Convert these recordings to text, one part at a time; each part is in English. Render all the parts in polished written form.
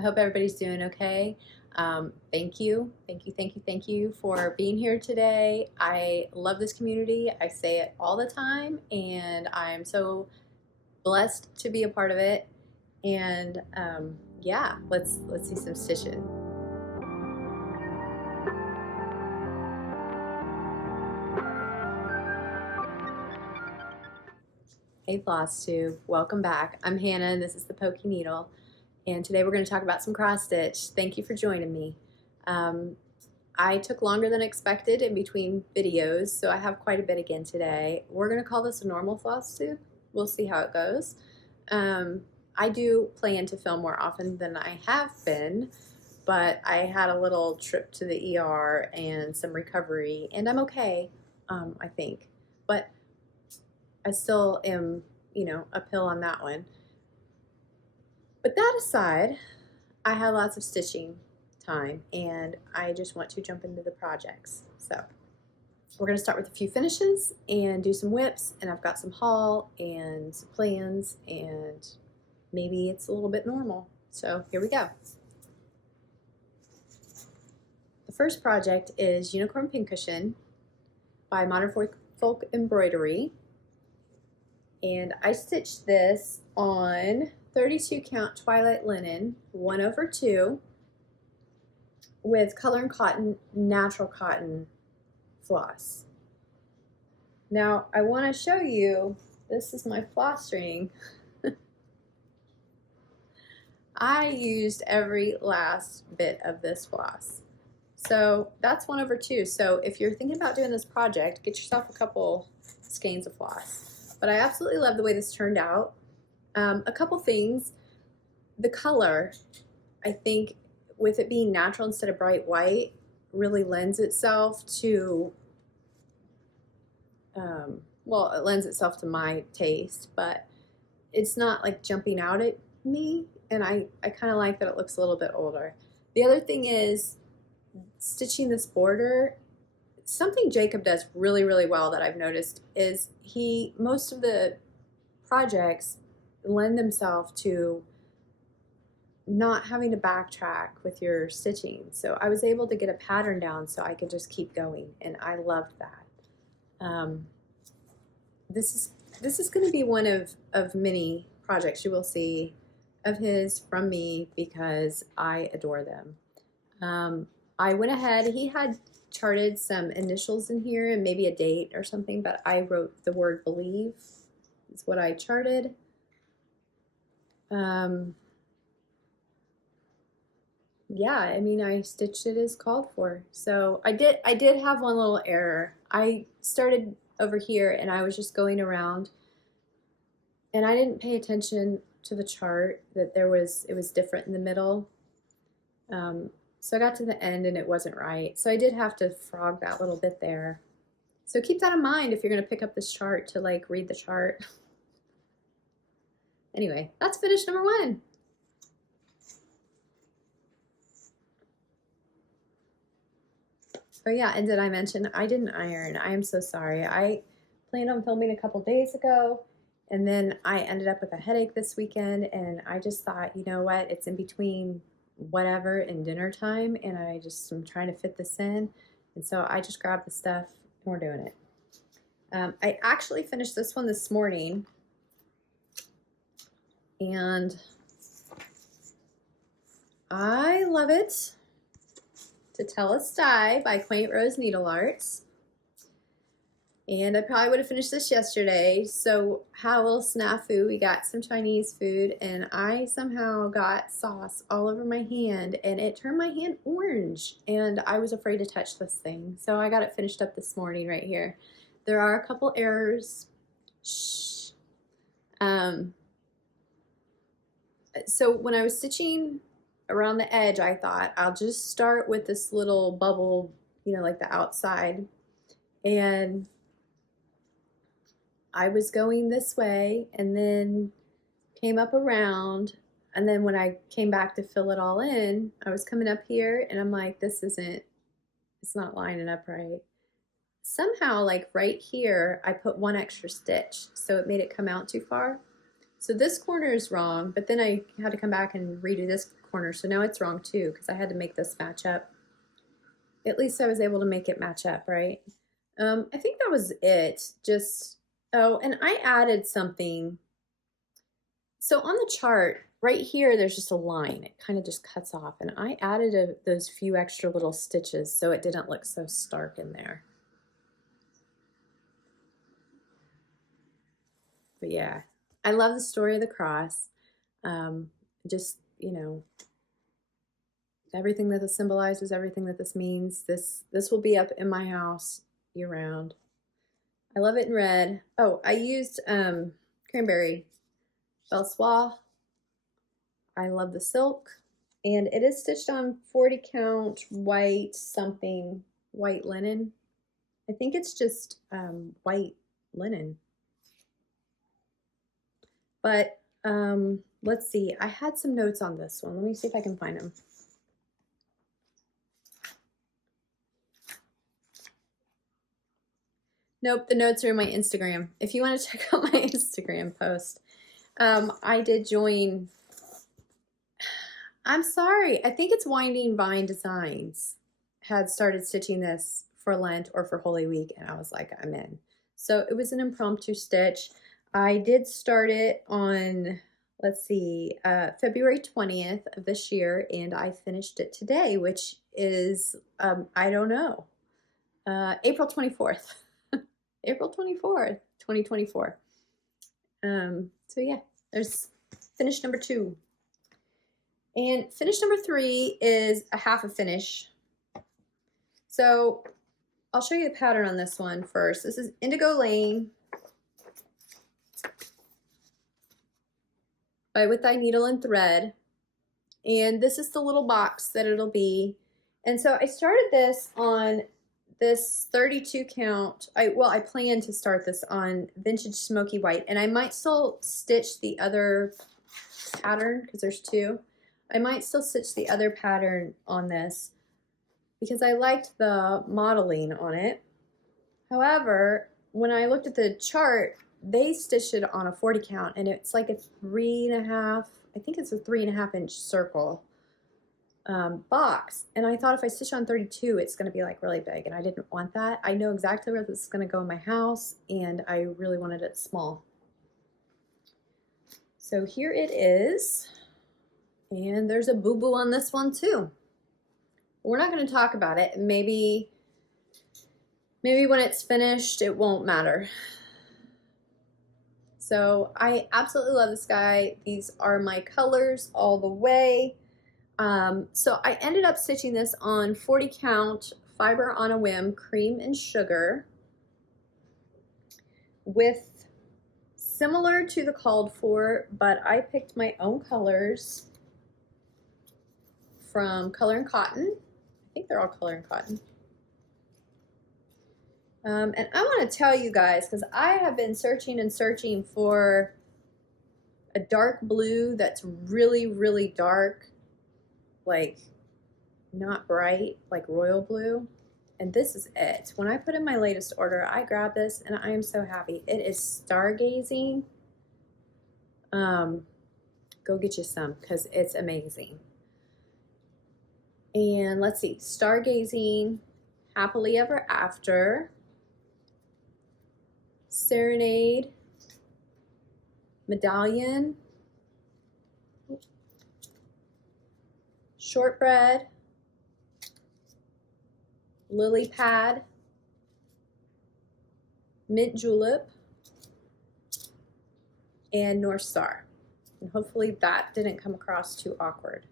I hope everybody's doing okay. Thank you for being here today. I love this community. I say it all the time, and I'm so blessed to be a part of it. And yeah, let's see some stitching. Hey Flosstube, welcome back. I'm Hannah and this is the Pokey Needle, and today we're going to talk about some cross stitch. Thank you for joining me. I took longer than expected in between videos, so I have quite a bit again today. We're going to call this a normal Flosstube. We'll see how it goes. I do plan to film more often than I have been, but I had a little trip to the ER and some recovery, and I'm okay, I think. But I still am, uphill on that one. But that aside, I had lots of stitching time, and I just want to jump into the projects. So we're going to start with a few finishes and do some whips, and I've got some haul and some plans, and maybe it's a little bit normal. So here we go. The first project is Unicorn Pincushion by Modern Folk Embroidery. And I stitched this on 32 count Twilight Linen 1/2 with Color and Cotton natural cotton floss. Now I want to show you, this is my floss ring. I used every last bit of this floss. So that's 1/2. So if you're thinking about doing this project, get yourself a couple skeins of floss. But I absolutely love the way this turned out. A couple things. The color, I think, with it being natural instead of bright white, really lends itself to, well, it lends itself to my taste, but it's not like jumping out at me, and I kind of like that it looks a little bit older. The other thing is stitching this border. Something Jacob does really, really well that I've noticed is most of the projects lend themselves to not having to backtrack with your stitching. So I was able to get a pattern down so I could just keep going, and I loved that. This is going to be one of many projects you will see of his from me because I adore them. I went ahead, he had charted some initials in here and maybe a date or something, but I wrote the word believe is what I charted. Yeah, I mean, I stitched it as called for. So I did have one little error. I started over here and I was just going around, and I didn't pay attention to the chart that it was different in the middle. So I got to the end and it wasn't right. So I did have to frog that little bit there. So keep that in mind if you're going to pick up this chart to like read the chart. Anyway, that's finish number 1. Oh yeah, and did I mention I didn't iron? I am so sorry. I planned on filming a couple days ago, and then I ended up with a headache this weekend, and I just thought, you know what, it's in between whatever and dinner time, and I just am trying to fit this in, and so I just grabbed the stuff and we're doing it. I actually finished this one this morning, and I love it. To Tell Us Die by Quaint Rose Needle Arts. And I probably would have finished this yesterday, so had a little snafu. We got some Chinese food, and I somehow got sauce all over my hand, and it turned my hand orange, and I was afraid to touch this thing. So I got it finished up this morning right here. There are a couple errors. Shh. So when I was stitching around the edge, I thought I'll just start with this little bubble, like the outside, and I was going this way and then came up around, and then when I came back to fill it all in, I was coming up here and I'm like, it's not lining up right. Somehow, like right here, I put one extra stitch, so it made it come out too far. So this corner is wrong, but then I had to come back and redo this corner, so now it's wrong too because I had to make this match up. At least I was able to make it match up, right? I think that was it. Just, oh, and I added something. So on the chart, right here, there's just a line. It kind of just cuts off, and I added those few extra little stitches so it didn't look so stark in there. But yeah, I love the story of the cross. Just, you know, everything that this symbolizes, everything that this means. This will be up in my house year round. I love it in red. Oh, I used cranberry Belsois. I love the silk, and it is stitched on 40 count white something, white linen. I think it's just white linen. But let's see, I had some notes on this one. Let me see if I can find them. Nope, the notes are in my Instagram. If you want to check out my Instagram post, I did join, I'm sorry, I think it's Winding Vine Designs had started stitching this for Lent or for Holy Week, and I was like, I'm in. So it was an impromptu stitch. I did start it on, let's see, February 20th of this year, and I finished it today, which is, I don't know, April 24th. April 24th, 2024. So yeah, there's finish number 2. And finish number 3 is a half a finish. So I'll show you the pattern on this one first. This is Indigo Lane by With Thy Needle and Thread. And this is the little box that it'll be. And so I started this on this 32 count. I plan to start this on Vintage Smoky White, and I might still stitch the other pattern because there's 2. I might still stitch the other pattern on this because I liked the modeling on it. However, when I looked at the chart, they stitched it on a 40 count, and it's like a 3.5, I think it's a 3.5 inch circle box. And I thought if I stitch on 32, it's going to be like really big, and I didn't want that. I know exactly where this is going to go in my house, and I really wanted it small. So here it is, and there's a boo-boo on this one too. We're not going to talk about it. Maybe when it's finished, it won't matter. So I absolutely love this guy. These are my colors all the way. So I ended up stitching this on 40 count Fiber on a Whim Cream and Sugar with similar to the called for, but I picked my own colors from Color and Cotton. I think they're all Color and Cotton. And I want to tell you guys, because I have been searching and searching for a dark blue that's really, really dark, like not bright, like royal blue. And this is it. When I put in my latest order, I grabbed this and I am so happy. It is Stargazing. Go get you some because it's amazing. And let's see, Stargazing, Happily Ever After, Serenade, Medallion, Shortbread, Lily Pad, Mint Julep, and North Star. And hopefully that didn't come across too awkward.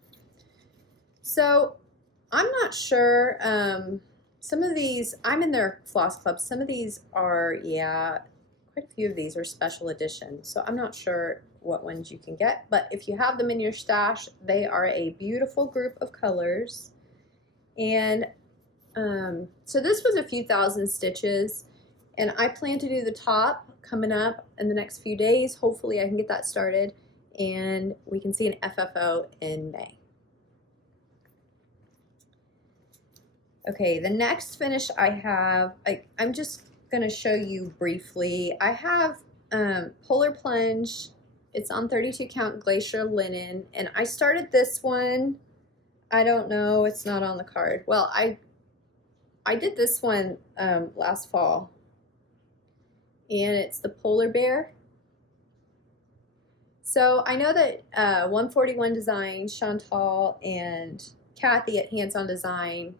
So I'm not sure. Some of these, I'm in their floss club. Some of these are, yeah, quite a few of these are special edition. So I'm not sure what ones you can get, but if you have them in your stash, they are a beautiful group of colors. And so this was a few thousand stitches, and I plan to do the top coming up in the next few days. Hopefully I can get that started and we can see an FFO in May. Okay, the next finish I have, I'm just going to show you briefly. I have Polar Plunge It's on 32 count glacier linen, and I started this one. I don't know, it's not on the card. Well, I did this one last fall, and it's the polar bear. So I know that 141 Design, Chantal, and Kathy at Hands On Design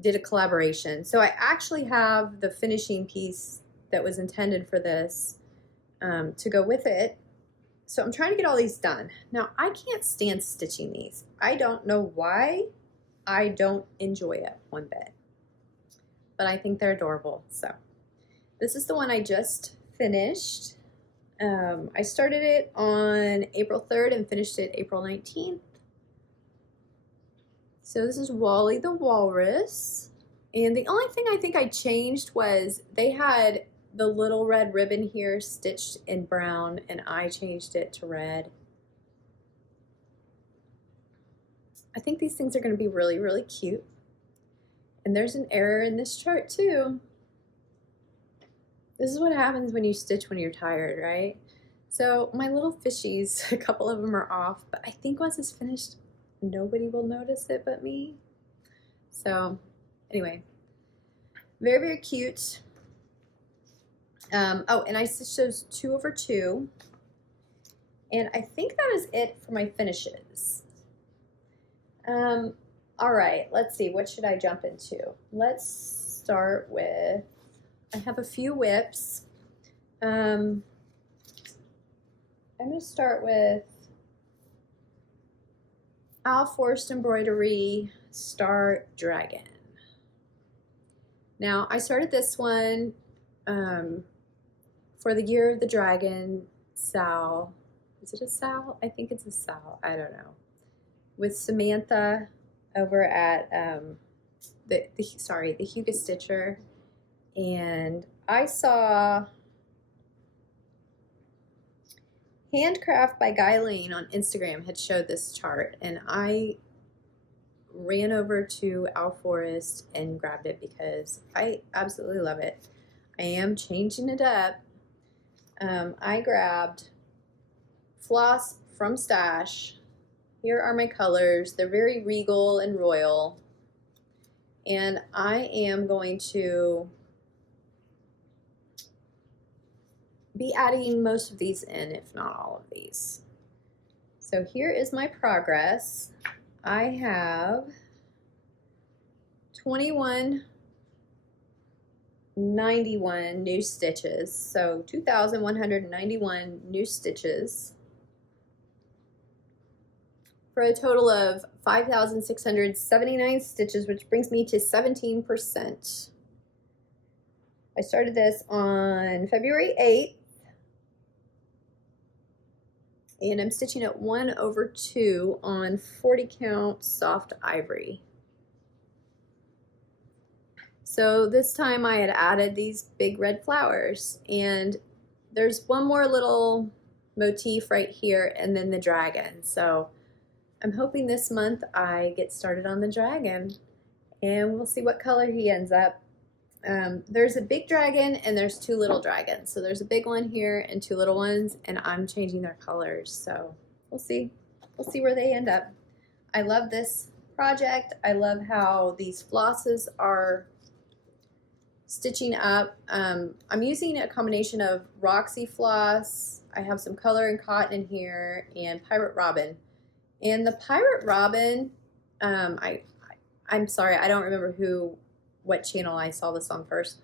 did a collaboration. So I actually have the finishing piece that was intended for this to go with it. So I'm trying to get all these done. Now, I can't stand stitching these. I don't know why. I don't enjoy it one bit. But I think they're adorable. So this is the one I just finished. I started it on April 3rd and finished it April 19th. So this is Wally the Walrus. And the only thing I think I changed was they had the little red ribbon here stitched in brown, and I changed it to red. I think these things are going to be really, really cute. And there's an error in this chart too. This is what happens when you stitch when you're tired, right? So my little fishies, a couple of them are off, but I think once it's finished, nobody will notice it but me. So anyway, very, very cute. Oh, and I stitched those 2 over 2. And I think that is it for my finishes. All right, let's see, what should I jump into? Let's start with, I have a few whips. I'm going to start with Al Forrest Embroidery Star Dragon. Now, I started this one for the Year of the Dragon Sal. Is it a Sal? I think it's a Sal. I don't know. With Samantha over at the Huga Stitcher. And I saw Handcraft by Guy Lane on Instagram had showed this chart, and I ran over to Al Forrest and grabbed it because I absolutely love it. I am changing it up. I grabbed Floss from Stash. Here are my colors. They're very regal and royal. And I am going to be adding most of these in, if not all of these. So here is my progress. I have 2191 new stitches, so 2,191 new stitches for a total of 5,679 stitches, which brings me to 17%. I started this on February 8th. And I'm stitching at 1 over 2 on 40 count soft ivory. So this time I had added these big red flowers, and there's one more little motif right here and then the dragon. So I'm hoping this month I get started on the dragon, and we'll see what color he ends up. There's a big dragon and there's 2 little dragons. So there's a big one here and 2 little ones, and I'm changing their colors. So we'll see. We'll see where they end up. I love this project. I love how these flosses are stitching up. I'm using a combination of Roxy floss. I have some color and cotton in here, and Pirate Robin. And the Pirate Robin, I'm sorry, I don't remember what channel I saw this on first.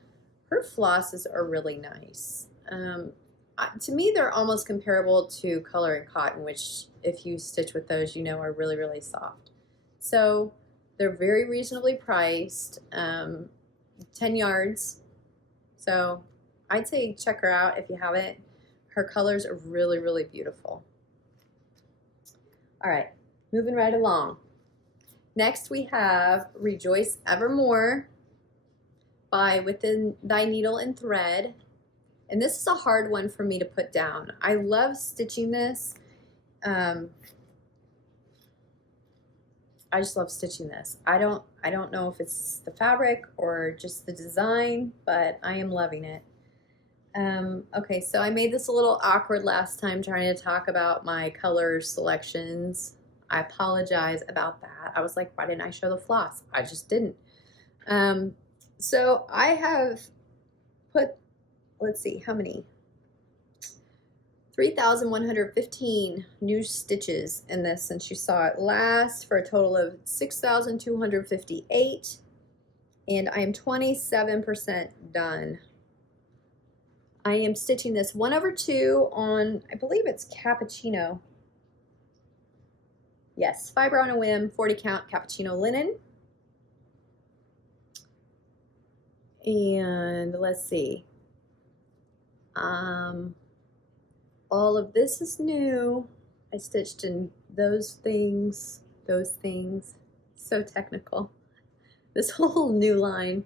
Her flosses are really nice. To me, they're almost comparable to color and cotton, which if you stitch with those, you know are really, really soft. So they're very reasonably priced, 10 yards. So I'd say check her out if you haven't. Her colors are really, really beautiful. All right, moving right along. Next we have Rejoice Evermore by Within Thy Needle and Thread. And this is a hard one for me to put down. I love stitching this. I just love stitching this. I don't know if it's the fabric or just the design, but I am loving it. Okay, so I made this a little awkward last time trying to talk about my color selections. I apologize about that. I was like, why didn't I show the floss? I just didn't. So I have put, let's see, how many? 3,115 new stitches in this since you saw it last, for a total of 6,258, and I am 27% done. I am stitching this 1/2 on, I believe it's cappuccino. Yes, fiber on a whim, 40 count cappuccino linen. And let's see. All of this is new. I stitched in those things. So technical. This whole new line.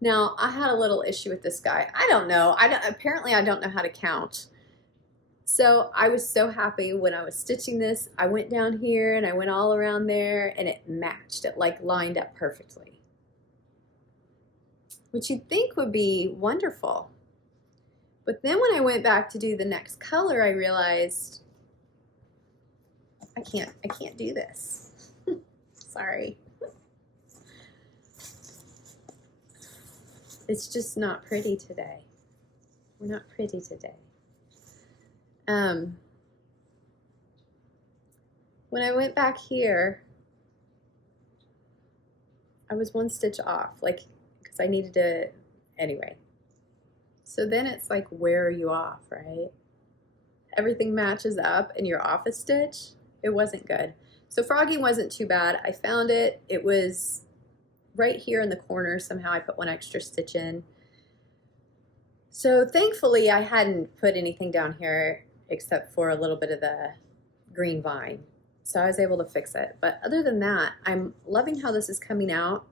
Now, I had a little issue with this guy. I don't know. Apparently, I don't know how to count. So I was so happy when I was stitching this. I went down here and I went all around there and it matched. It like lined up perfectly, which you'd think would be wonderful. But then when I went back to do the next color, I realized I can't do this. Sorry. It's just not pretty today. We're not pretty today. When I went back here, I was one stitch off, like, because I needed to, anyway. So then it's like, where are you off, right? Everything matches up and you're off a stitch. It wasn't good. So frogging wasn't too bad. I found it. It was right here in the corner. Somehow I put one extra stitch in. So thankfully I hadn't put anything down here except for a little bit of the green vine. So I was able to fix it. But other than that, I'm loving how this is coming out.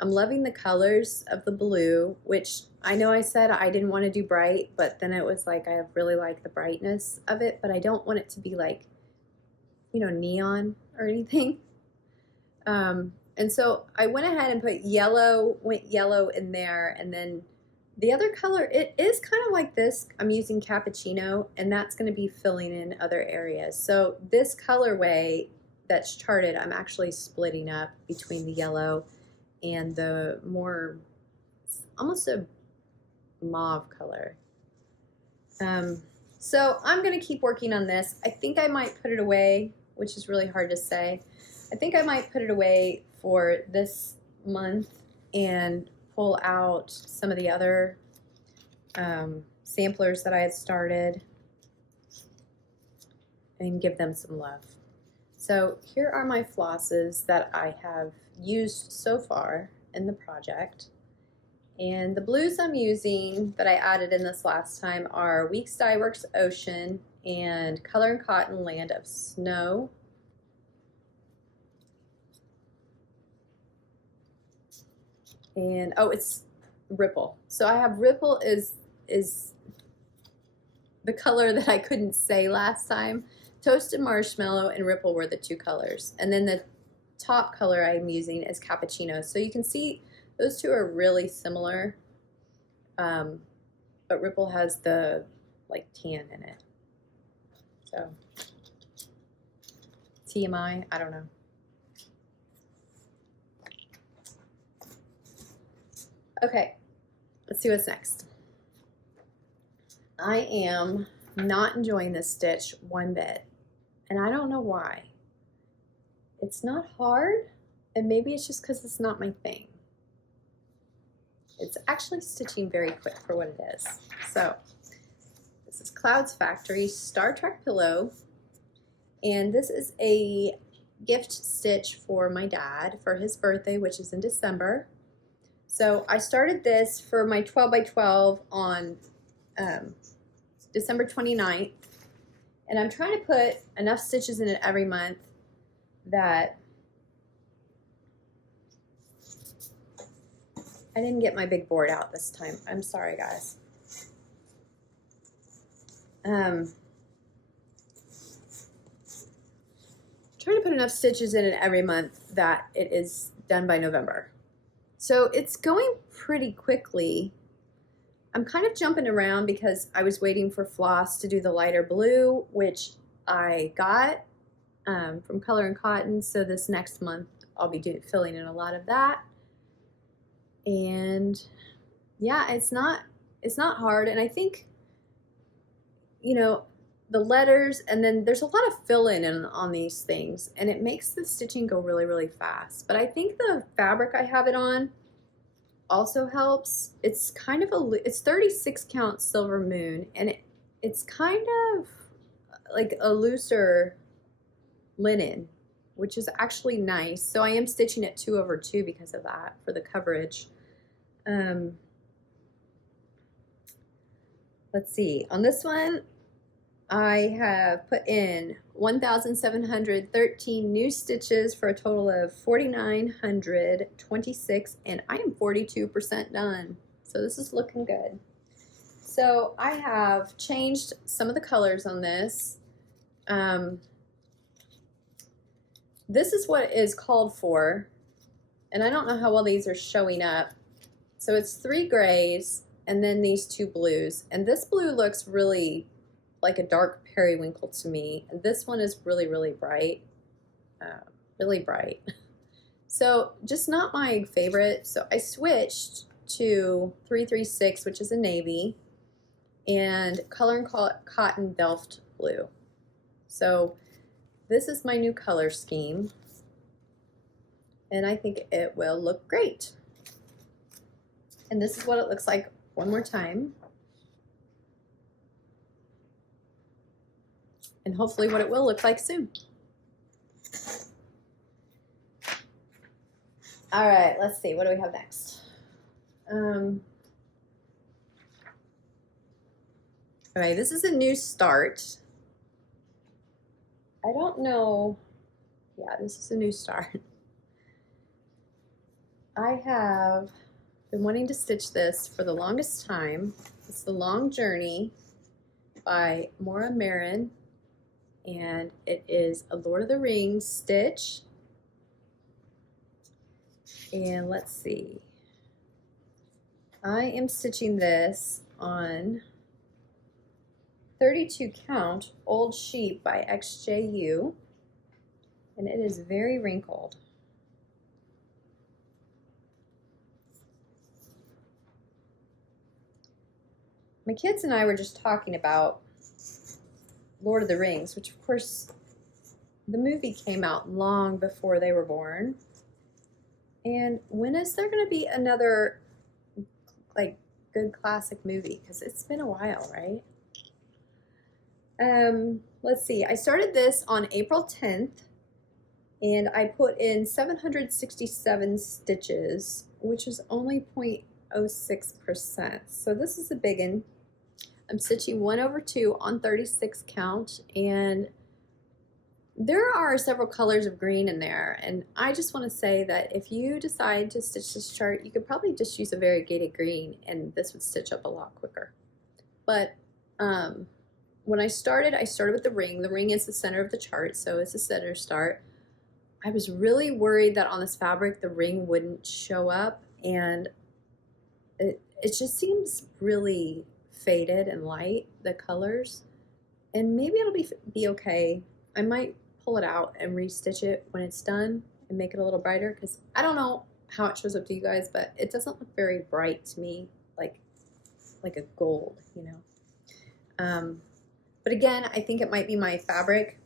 I'm loving the colors of the blue, which I know I said I didn't want to do bright, but then it was like I really like the brightness of it, but I don't want it to be like, you know, neon or anything. And so I went ahead and put yellow, went yellow in there, and then the other color, it is kind of like this. I'm using cappuccino, and that's going to be filling in other areas. So this colorway that's charted, I'm actually splitting up between the yellow and the more, almost a mauve color. So I'm going to keep working on this. I think I might put it away, which is really hard to say. I think I might put it away for this month and pull out some of the other samplers that I had started and give them some love. So here are my flosses that I have used so far in the project. And the blues I'm using that I added in this last time are Weeks Dye Works Ocean and Color and Cotton Land of Snow. And oh, it's Ripple. So I have Ripple is the color that I couldn't say last time. Toasted Marshmallow and Ripple were the two colors. And then the top color I'm using is Cappuccino. So you can see those two are really similar. But Ripple has the like tan in it. So TMI, I don't know. Okay, let's see what's next. I am not enjoying this stitch one bit, and I don't know why. It's not hard, and maybe it's just because it's not my thing. It's actually stitching very quick for what it is. So this is Cloud's Factory Star Trek Pillow, and this is a gift stitch for my dad for his birthday, which is in December. So I started this for my 12 by 12 on December 29th, and I'm trying to put enough stitches in it every month that I didn't get my big board out this time. I'm sorry, guys. Trying to put enough stitches in it every month that it is done by November. So it's going pretty quickly. I'm kind of jumping around because I was waiting for Floss to do the lighter blue, which I got from Color and Cotton. So this next month I'll be filling in a lot of that. And yeah, it's not hard. And I think, you know, the letters, and then there's a lot of fill-in on these things, and it makes the stitching go really, really fast. But I think the fabric I have it on also helps. It's kind of it's 36 count silver moon, and it's kind of like a looser linen, which is actually nice. So I am stitching it 2/2 because of that, for the coverage. Let's see, on this one I have put in 1,713 new stitches for a total of 4,926, and I am 42% done. So this is looking good. So I have changed some of the colors on this. This is what is called for, and I don't know how well these are showing up. So it's 3 grays and then these 2 blues, and this blue looks really like a dark periwinkle to me, and this one is really, really bright, really bright. So just not my favorite. So I switched to 336, which is a navy, and Color and Cotton Delft blue. So this is my new color scheme, and I think it will look great. And this is what it looks like one more time. And hopefully what it will look like soon. All right, let's see, what do we have next? Okay, this is a new start. I don't know, yeah, this is a new start. I have been wanting to stitch this for the longest time. It's The Long Journey by Maura Marin, and it is a Lord of the Rings stitch. And let's see, I am stitching this on 32 count Old Sheep by XJU, and it is very wrinkled. My kids and I were just talking about Lord of the Rings, which of course the movie came out long before they were born. And when is there going to be another like good classic movie? Because it's been a while, right? Let's see, I started this on April 10th, and I put in 767 stitches, which is only 0.06%. So this is a big one. I'm stitching 1/2 on 36 count, and there are several colors of green in there, and I just want to say that if you decide to stitch this chart, you could probably just use a variegated green, and this would stitch up a lot quicker. But when I started with the ring. The ring is the center of the chart, so it's a center start. I was really worried that on this fabric the ring wouldn't show up, and it just seems really faded and light, the colors, and maybe it'll be okay. I might pull it out and restitch it when it's done and make it a little brighter, because I don't know how it shows up to you guys, but it doesn't look very bright to me, like a gold, you know. But again, I think it might be my fabric,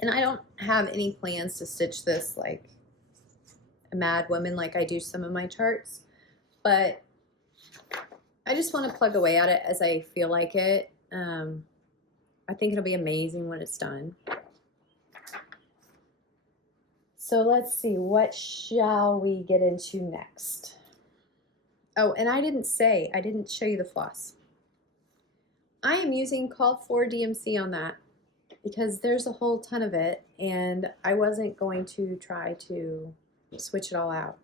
and I don't have any plans to stitch this like a mad woman like I do some of my charts, but I just want to plug away at it as I feel like it. I think it'll be amazing when it's done. So let's see, what shall we get into next? Oh, and I didn't show you the floss. I am using called for DMC on that because there's a whole ton of it, and I wasn't going to try to switch it all out.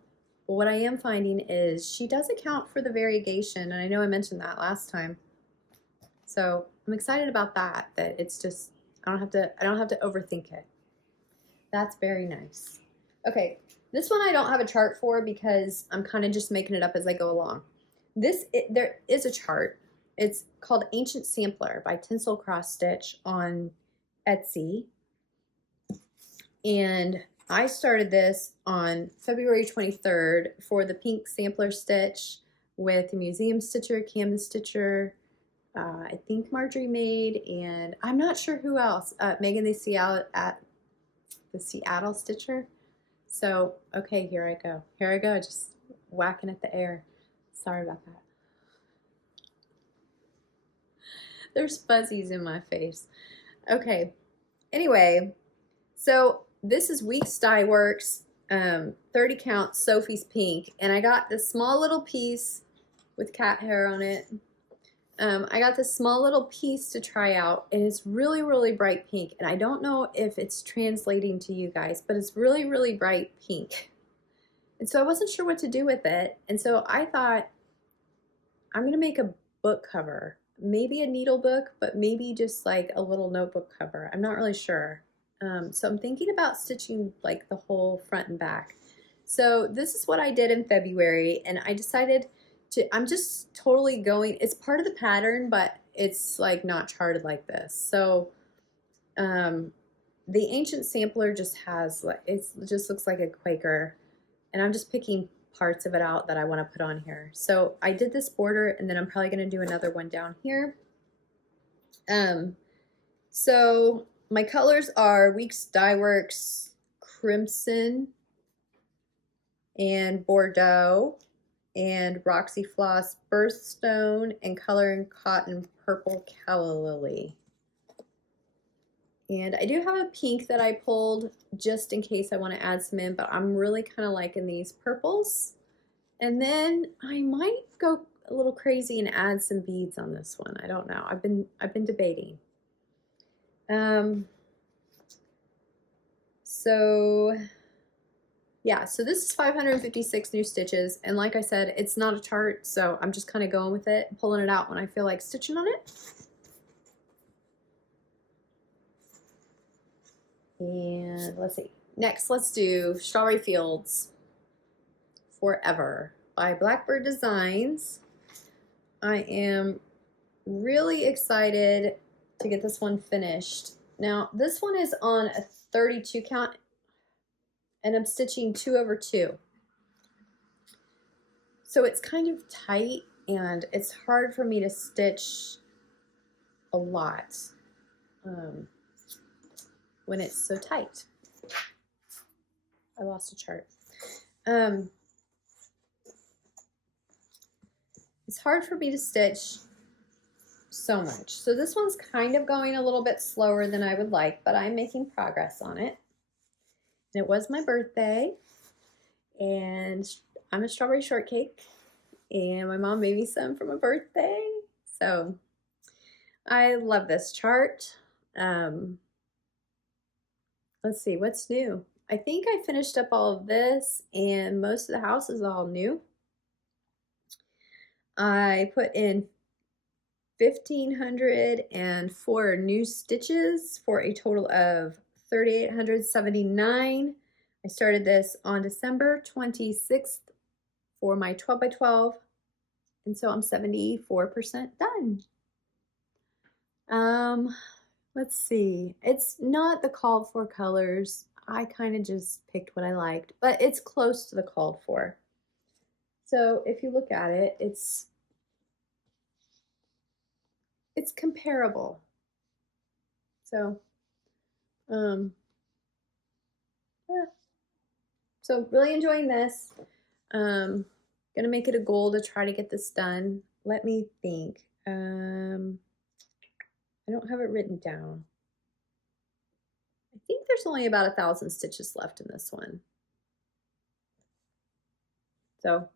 But what I am finding is she does account for the variegation, and I know I mentioned that last time. So I'm excited about that, that it's just, I don't have to overthink it. That's very nice. Okay, this one I don't have a chart for because I'm kind of just making it up as I go along. There is a chart. It's called Ancient Sampler by Tinsel Cross Stitch on Etsy. And I started this on February 23rd for the pink sampler stitch with the museum stitcher, canvas stitcher, I think Marjorie made, and I'm not sure who else, Megan the Seattle stitcher. So, okay, here I go. Here I go, just whacking at the air. Sorry about that. There's fuzzies in my face. Okay, anyway, so this is Weeks Dye Works, 30 count Sophie's Pink, and I got this small little piece with cat hair on it. I got this small little piece to try out, and it's really, really bright pink, and I don't know if it's translating to you guys, but it's really, really bright pink. And so I wasn't sure what to do with it, and so I thought, I'm gonna make a book cover. Maybe a needle book, but maybe just like a little notebook cover. I'm not really sure. So I'm thinking about stitching like the whole front and back. So this is what I did in February, and I decided I'm just totally going, it's part of the pattern, but it's like not charted like this. So the Ancient Sampler just has, it just looks like a Quaker, and I'm just picking parts of it out that I want to put on here. So I did this border, and then I'm probably going to do another one down here. So my colors are Weeks Dye Works Crimson and Bordeaux, and Roxy Floss Birthstone, and Color and Cotton Purple Calla Lily. And I do have a pink that I pulled just in case I want to add some in, but I'm really kind of liking these purples. And then I might go a little crazy and add some beads on this one. I don't know. I've been debating. So yeah, so this is 556 new stitches, and like I said, it's not a chart, so I'm just kind of going with it, pulling it out when I feel like stitching on it. And let's see. Next, let's do Strawberry Fields Forever by Blackbird Designs. I am really excited to get this one finished. Now, this one is on a 32 count, and I'm stitching 2 over 2. So it's kind of tight, and it's hard for me to stitch a lot when it's so tight. I lost a chart. It's hard for me to stitch so much. So this one's kind of going a little bit slower than I would like, but I'm making progress on it. And it was my birthday, and I'm a strawberry shortcake, and my mom made me some for my birthday. So I love this chart. Let's see, what's new? I think I finished up all of this, and most of the house is all new. I put in 1,504 new stitches for a total of 3,879. I started this on December 26th for my 12 by 12, and so I'm 74% done. Let's see. It's not the called for colors. I kind of just picked what I liked, but it's close to the called for. So if you look at it, it's comparable. So, yeah. So really enjoying this. Gonna make it a goal to try to get this done. Let me think. I don't have it written down. I think there's only about 1,000 stitches left in this one. So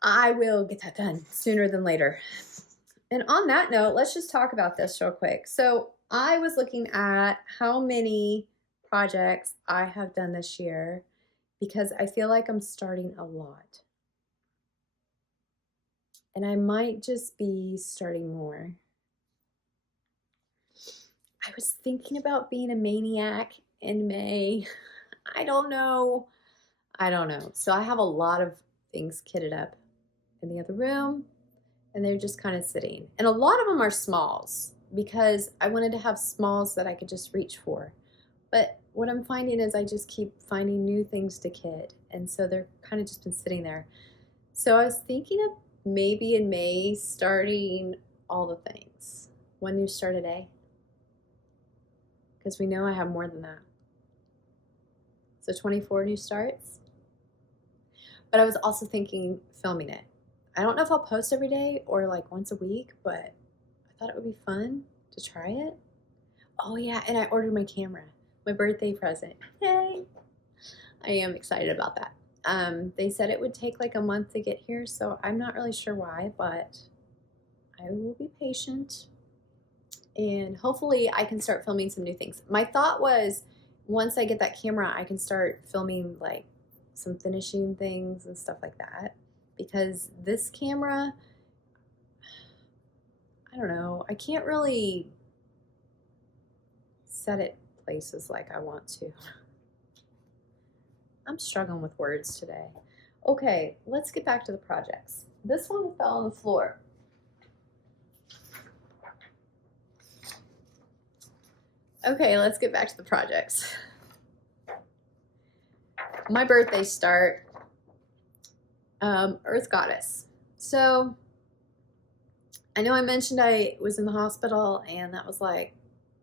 I will get that done sooner than later. And on that note, let's just talk about this real quick. So I was looking at how many projects I have done this year because I feel like I'm starting a lot. And I might just be starting more. I was thinking about being a maniac in May. I don't know. I don't know. So I have a lot of things kitted up in the other room, and they're just kind of sitting. And a lot of them are smalls because I wanted to have smalls that I could just reach for. But what I'm finding is I just keep finding new things to kit, and so they're kind of just been sitting there. So I was thinking of maybe in May starting all the things. One new start a day, because we know I have more than that. So 24 new starts. But I was also thinking filming it. I don't know if I'll post every day or like once a week, but I thought it would be fun to try it. Oh yeah, and I ordered my camera, my birthday present. Yay! I am excited about that. They said it would take like a month to get here, so I'm not really sure why, but I will be patient. And hopefully I can start filming some new things. My thought was once I get that camera, I can start filming like some finishing things and stuff like that. Because this camera, I don't know, I can't really set it places like I want to. I'm struggling with words today. Okay, let's get back to the projects. This one fell on the floor. Okay, let's get back to the projects. My birthday start, Earth Goddess. So I know I mentioned I was in the hospital, and that was like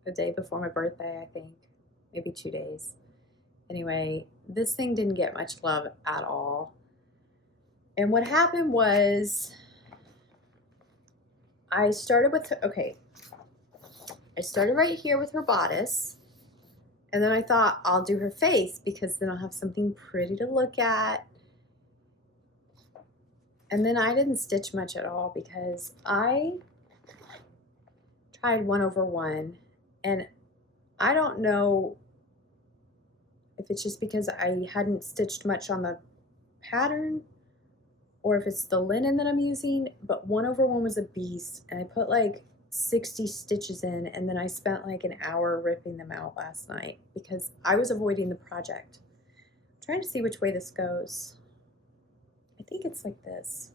the day before my birthday, I think, maybe 2 days. Anyway, this thing didn't get much love at all. And what happened was I started with, okay, I started right here with her bodice, and then I thought I'll do her face because then I'll have something pretty to look at. And then I didn't stitch much at all because I tried 1/1, and I don't know if it's just because I hadn't stitched much on the pattern or if it's the linen that I'm using, but 1/1 was a beast, and I put like 60 stitches in, and then I spent like an hour ripping them out last night because I was avoiding the project. I'm trying to see which way this goes. I think it's like this.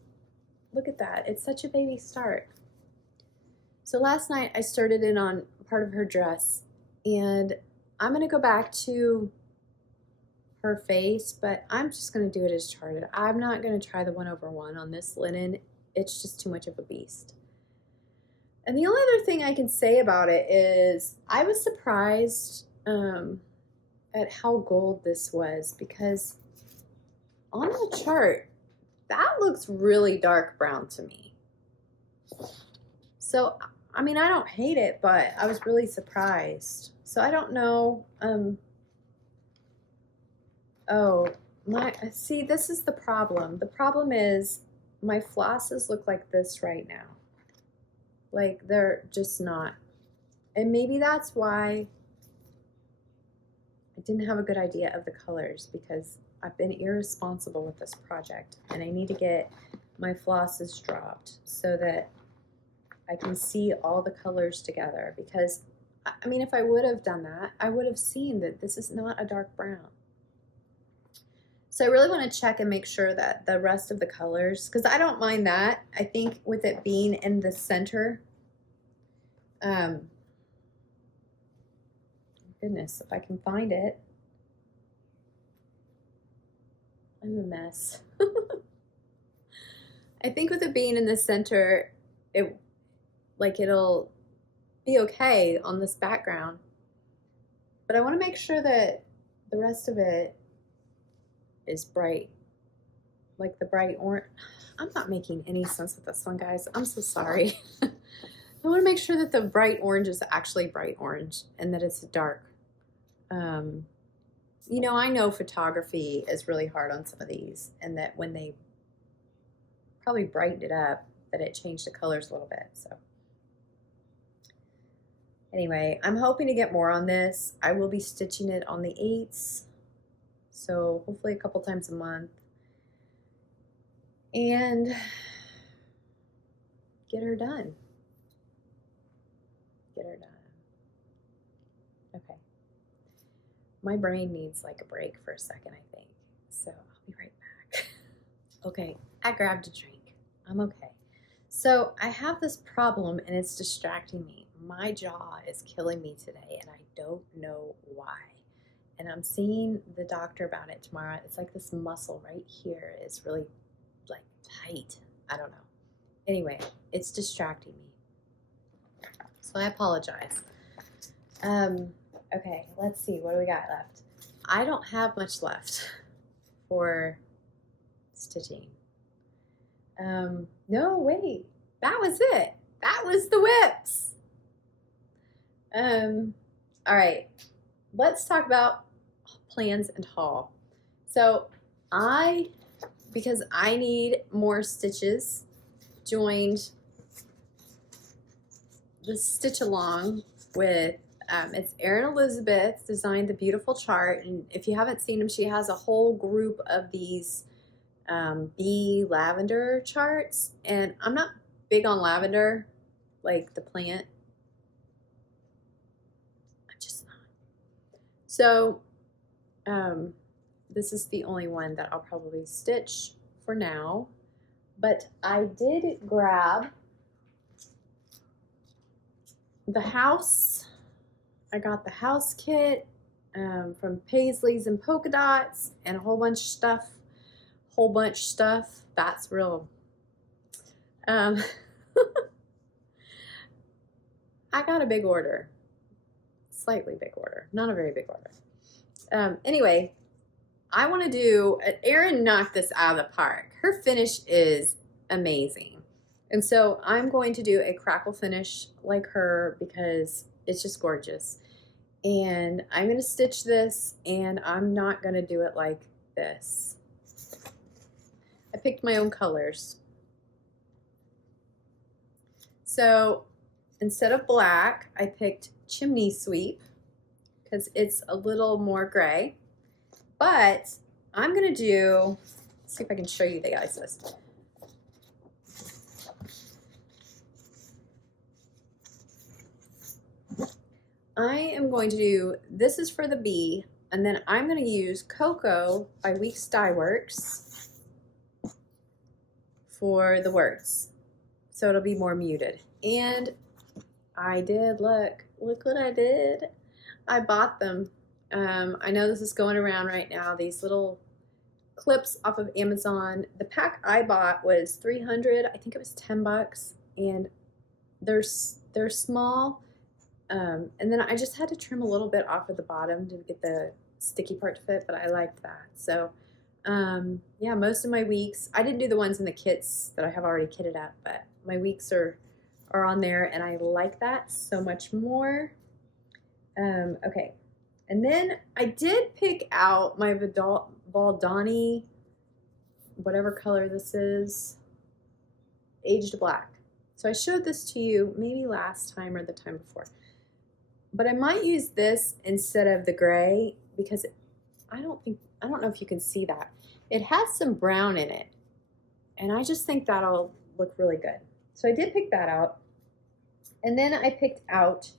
Look at that. It's such a baby start. So last night I started in on part of her dress, and I'm going to go back to her face, but I'm just going to do it as charted. I'm not going to try the 1/1 on this linen. It's just too much of a beast. And the only other thing I can say about it is I was surprised at how gold this was, because on the chart, that looks really dark brown to me. So, I mean, I don't hate it, but I was really surprised. So I don't know. Oh, see, this is the problem. The problem is my flosses look like this right now. Like, they're just not. And maybe that's why I didn't have a good idea of the colors, because I've been irresponsible with this project, and I need to get my flosses dropped so that I can see all the colors together. Because, I mean, if I would have done that, I would have seen that this is not a dark brown. So I really want to check and make sure that the rest of the colors, because I don't mind that. I think with it being in the center, goodness, if I can find it. I'm a mess. I think with it being in the center, it'll be okay on this background. But I want to make sure that the rest of it is bright, like the bright orange. I'm not making any sense with this one, guys. I'm so sorry. I want to make sure that the bright orange is actually bright orange and that it's dark. You know, I know photography is really hard on some of these, and that when they probably brightened it up, that it changed the colors a little bit. So anyway, I'm hoping to get more on this. I will be stitching it on the 8s, so hopefully a couple times a month, and get her done. Get her done. Okay. my brain needs like a break for a second, I think. So I'll be right back. Okay, I grabbed a drink. I'm okay. So I have this problem and it's distracting me. My jaw is killing me today and I don't know why. And I'm seeing the doctor about it tomorrow. It's like this muscle right here is really like tight. I don't know. Anyway, it's distracting me. So I apologize. Okay, let's see. What do we got left? I don't have much left for stitching. No, wait. That was it. That was the whips. All right. Let's talk about plans and haul. So because I need more stitches, joined the stitch along with it's Erin Elizabeth designed the beautiful chart, and if you haven't seen them, she has a whole group of these bee lavender charts, and I'm not big on lavender, like the plant. I'm just not. So this is the only one that I'll probably stitch for now, but I did grab the house. I got the house kit from Paisleys and Polka Dots and a whole bunch of stuff. That's real. I got a big order, slightly big order, not a very big order. Anyway, I want to do, Erin knocked this out of the park. Her finish is amazing. And so I'm going to do a crackle finish like her because it's just gorgeous. And I'm going to stitch this, and I'm not going to do it like this. I picked my own colors. So instead of black, I picked Chimney Sweep because it's a little more gray. But I'm going to do, let's see if I can show you the guys this. I am going to do, this is for the bee, and then I'm going to use Cocoa by Weeks Dye Works for the words. So it'll be more muted. And I did, look what I did. I bought them. I know this is going around right now, these little clips off of Amazon. The pack I bought was 300, I think it was 10 bucks, and they're small. And then I just had to trim a little bit off of the bottom to get the sticky part to fit, but I liked that. So yeah, most of my weeks, I didn't do the ones in the kits that I have already kitted up, but my weeks are on there, and I like that so much more. Okay, and then I did pick out my Valdani, whatever color this is, Aged Black. So I showed this to you maybe last time or the time before. But I might use this instead of the gray because I don't know if you can see that. It has some brown in it, and I just think that'll look really good. So I did pick that out. And then I picked out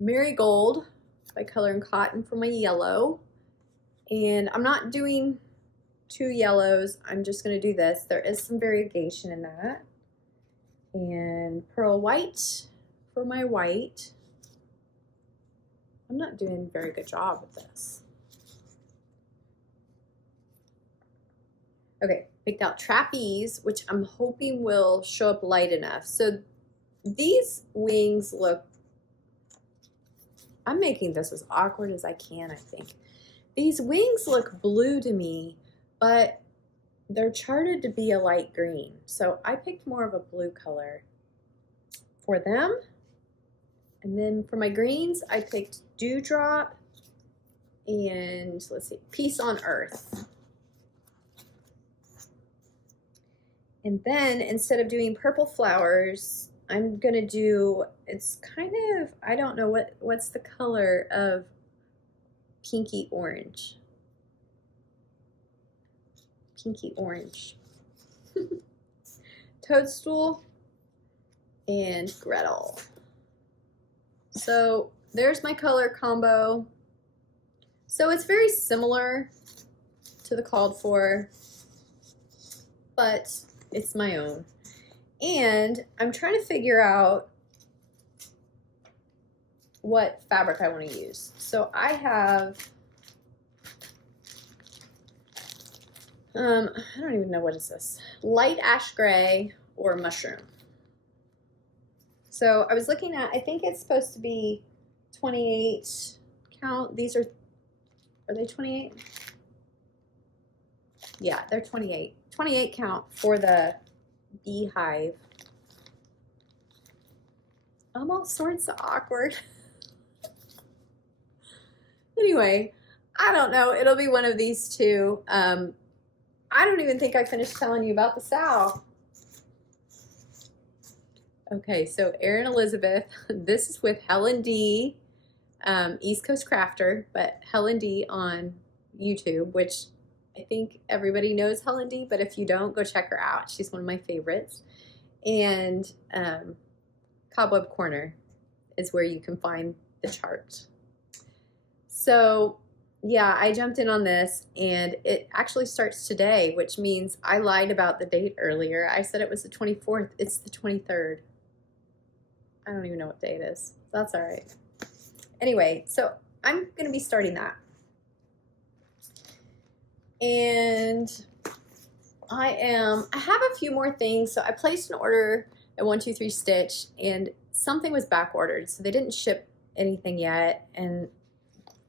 Marigold by Color and Cotton for my yellow. And I'm not doing 2 yellows. I'm just going to do this. There is some variegation in that. And Pearl White for my white. I'm not doing a very good job with this. Okay, picked out Trapeze, which I'm hoping will show up light enough. So these wings look, I'm making this as awkward as I can, I think. These wings look blue to me, but they're charted to be a light green. So I picked more of a blue color for them. And then for my greens, I picked Dewdrop and let's see, Peace on Earth. And then instead of doing purple flowers, I'm gonna do, it's kind of, I don't know what's the color of pinky orange. Pinky orange. Toadstool and Gretel. So there's my color combo. So it's very similar to the called for, but it's my own. And I'm trying to figure out what fabric I want to use. So I have, I don't even know, what is this? Light ash gray or mushroom. So I was looking at, I think it's supposed to be 28 count. These are they 28? Yeah, they're 28. 28 count for the beehive. I'm all sorts of awkward. Anyway, I don't know. It'll be one of these two. I don't even think I finished telling you about the sow. Okay, so Erin Elizabeth, this is with Helen D, East Coast Crafter, but Helen D on YouTube, which I think everybody knows Helen D, but if you don't, go check her out. She's one of my favorites. And Cobweb Corner is where you can find the chart. So yeah, I jumped in on this, and it actually starts today, which means I lied about the date earlier. I said it was the 24th. It's the 23rd. I don't even know what day it is. That's all right. Anyway, so I'm going to be starting that. And I have a few more things. So I placed an order at 123 Stitch, and something was back ordered. So they didn't ship anything yet. And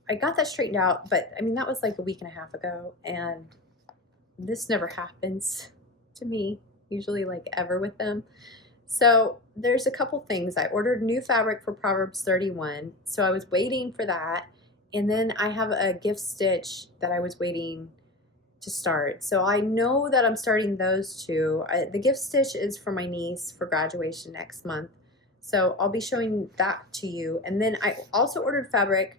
I got that straightened out, but I mean, that was like a week and a half ago, and this never happens to me, usually like ever with them. So there's a couple things. I ordered new fabric for Proverbs 31, so I was waiting for that. And then I have a gift stitch that I was waiting to start. So I know that I'm starting those two. The gift stitch is for my niece for graduation next month. So I'll be showing that to you. And then I also ordered fabric.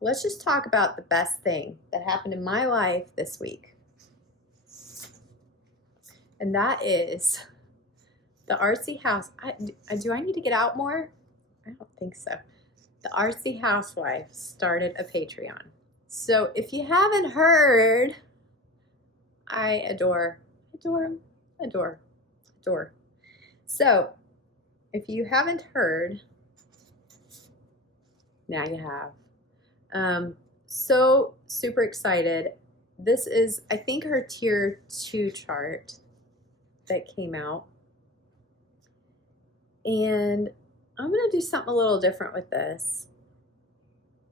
Let's just talk about the best thing that happened in my life this week. And that is the Artsy House. Do I need to get out more? I don't think so. The Artsy Housewife started a Patreon. So if you haven't heard, I adore. So if you haven't heard, now you have. So super excited. This is, I think, her tier 2 chart that came out. And I'm gonna do something a little different with this.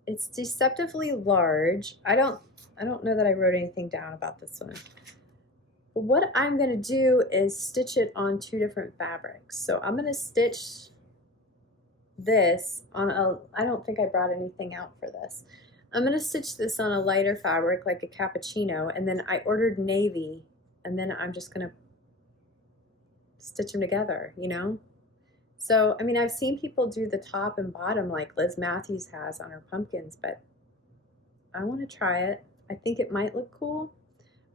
It's deceptively large. I don't know that I wrote anything down about this one. But what I'm gonna do is stitch it on 2 different fabrics. So I'm gonna stitch this on a, I don't think I brought anything out for this. I'm gonna stitch this on a lighter fabric like a cappuccino, and then I ordered navy, and then I'm just gonna stitch them together, you know? So, I mean, I've seen people do the top and bottom like Liz Matthews has on her pumpkins, but I want to try it. I think it might look cool,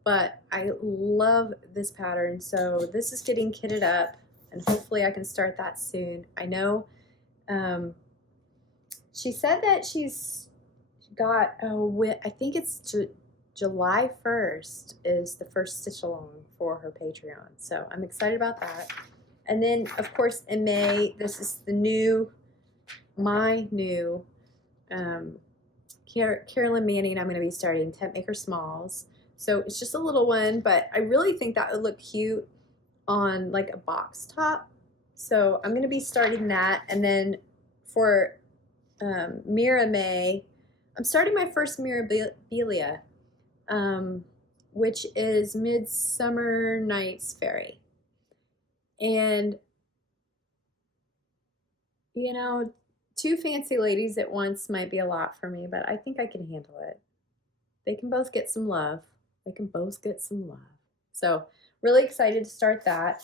but I love this pattern. So this is getting kitted up, and hopefully I can start that soon. I know she said that she's got, I think it's July 1st is the first stitch along for her Patreon. So I'm excited about that. And then, of course, in May, this is the my new Carolyn Manning. I'm going to be starting Tent Maker Smalls. So it's just a little one, but I really think that would look cute on like a box top. So I'm going to be starting that. And then for Mira May, I'm starting my first Mirabilia, which is Midsummer Night's Fairy. And, you know, 2 fancy ladies at once might be a lot for me, but I think I can handle it. They can both get some love. So really excited to start that.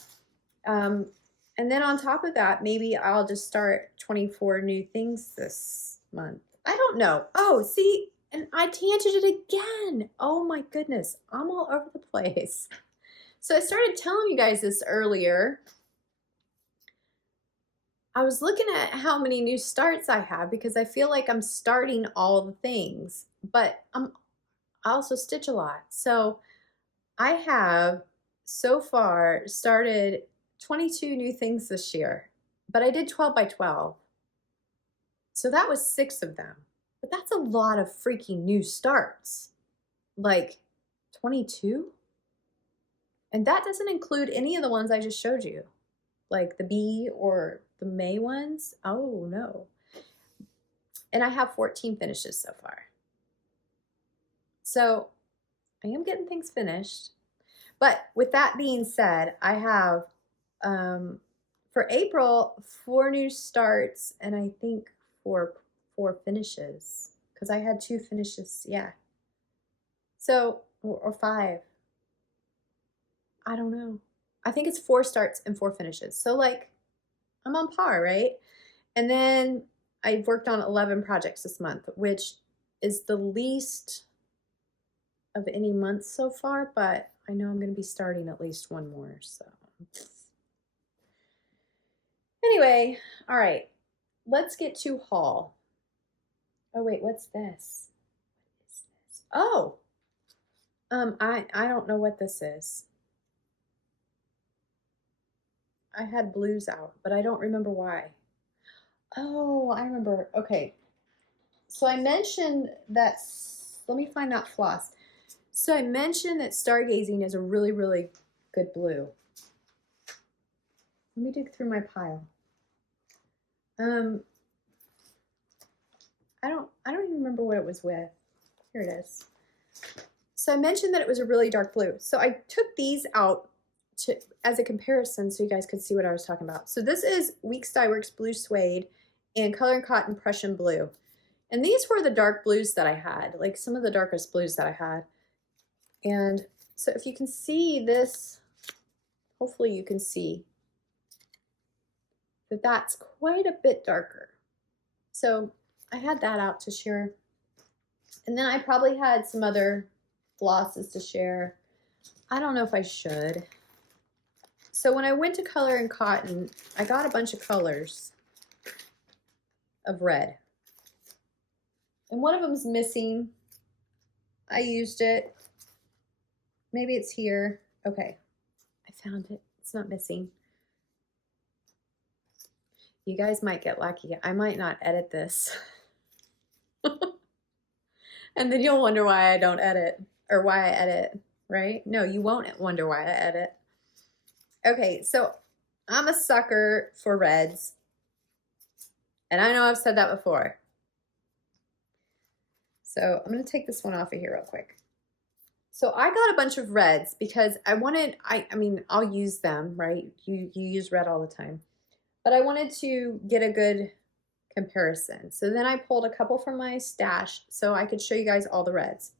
And then on top of that, maybe I'll just start 24 new things this month. I don't know. Oh, see, and I tangented again. Oh my goodness, I'm all over the place. So I started telling you guys this earlier. I was looking at how many new starts I have because I feel like I'm starting all the things, but I also stitch a lot. So I have so far started 22 new things this year, but I did 12 by 12. So that was 6 of them. But that's a lot of freaking new starts. Like 22? And that doesn't include any of the ones I just showed you, like the B or the May ones. Oh no. And I have 14 finishes so far. So I am getting things finished. But with that being said, I have, for April, 4 new starts and I think 4 finishes, because I had 2 finishes, yeah. So, or 5. I don't know. I think it's 4 starts and 4 finishes. So like, I'm on par, right? And then I worked on 11 projects this month, which is the least of any month so far, but I know I'm going to be starting at least 1 more, so. Anyway, all right, let's get to haul. Oh wait, what's this? What is this? Oh, I don't know what this is. I had blues out, but I don't remember why. Oh, I remember. Okay. So I mentioned that, let me find that floss. So I mentioned that Stargazing is a really, really good blue. Let me dig through my pile. I don't even remember what it was with. Here it is. So I mentioned that it was a really dark blue. So I took these out as a comparison so you guys could see what I was talking about. So this is Weeks Dye Works Blue Suede and Color and Cotton Prussian Blue. And these were the dark blues that I had, like some of the darkest blues that I had. And so if you can see this, hopefully you can see that that's quite a bit darker. So I had that out to share. And then I probably had some other flosses to share. I don't know if I should. So when I went to Color and Cotton, I got a bunch of colors of red. And one of them's missing. I used it. Maybe it's here. Okay, I found it. It's not missing. You guys might get lucky. I might not edit this. And then you'll wonder why I don't edit, or why I edit, right? No, you won't wonder why I edit. Okay, so I'm a sucker for reds. And I know I've said that before. So I'm going to take this one off of here real quick. So I got a bunch of reds because I wanted, I mean, I'll use them, right? You use red all the time. But I wanted to get a good comparison. So then I pulled a couple from my stash so I could show you guys all the reds.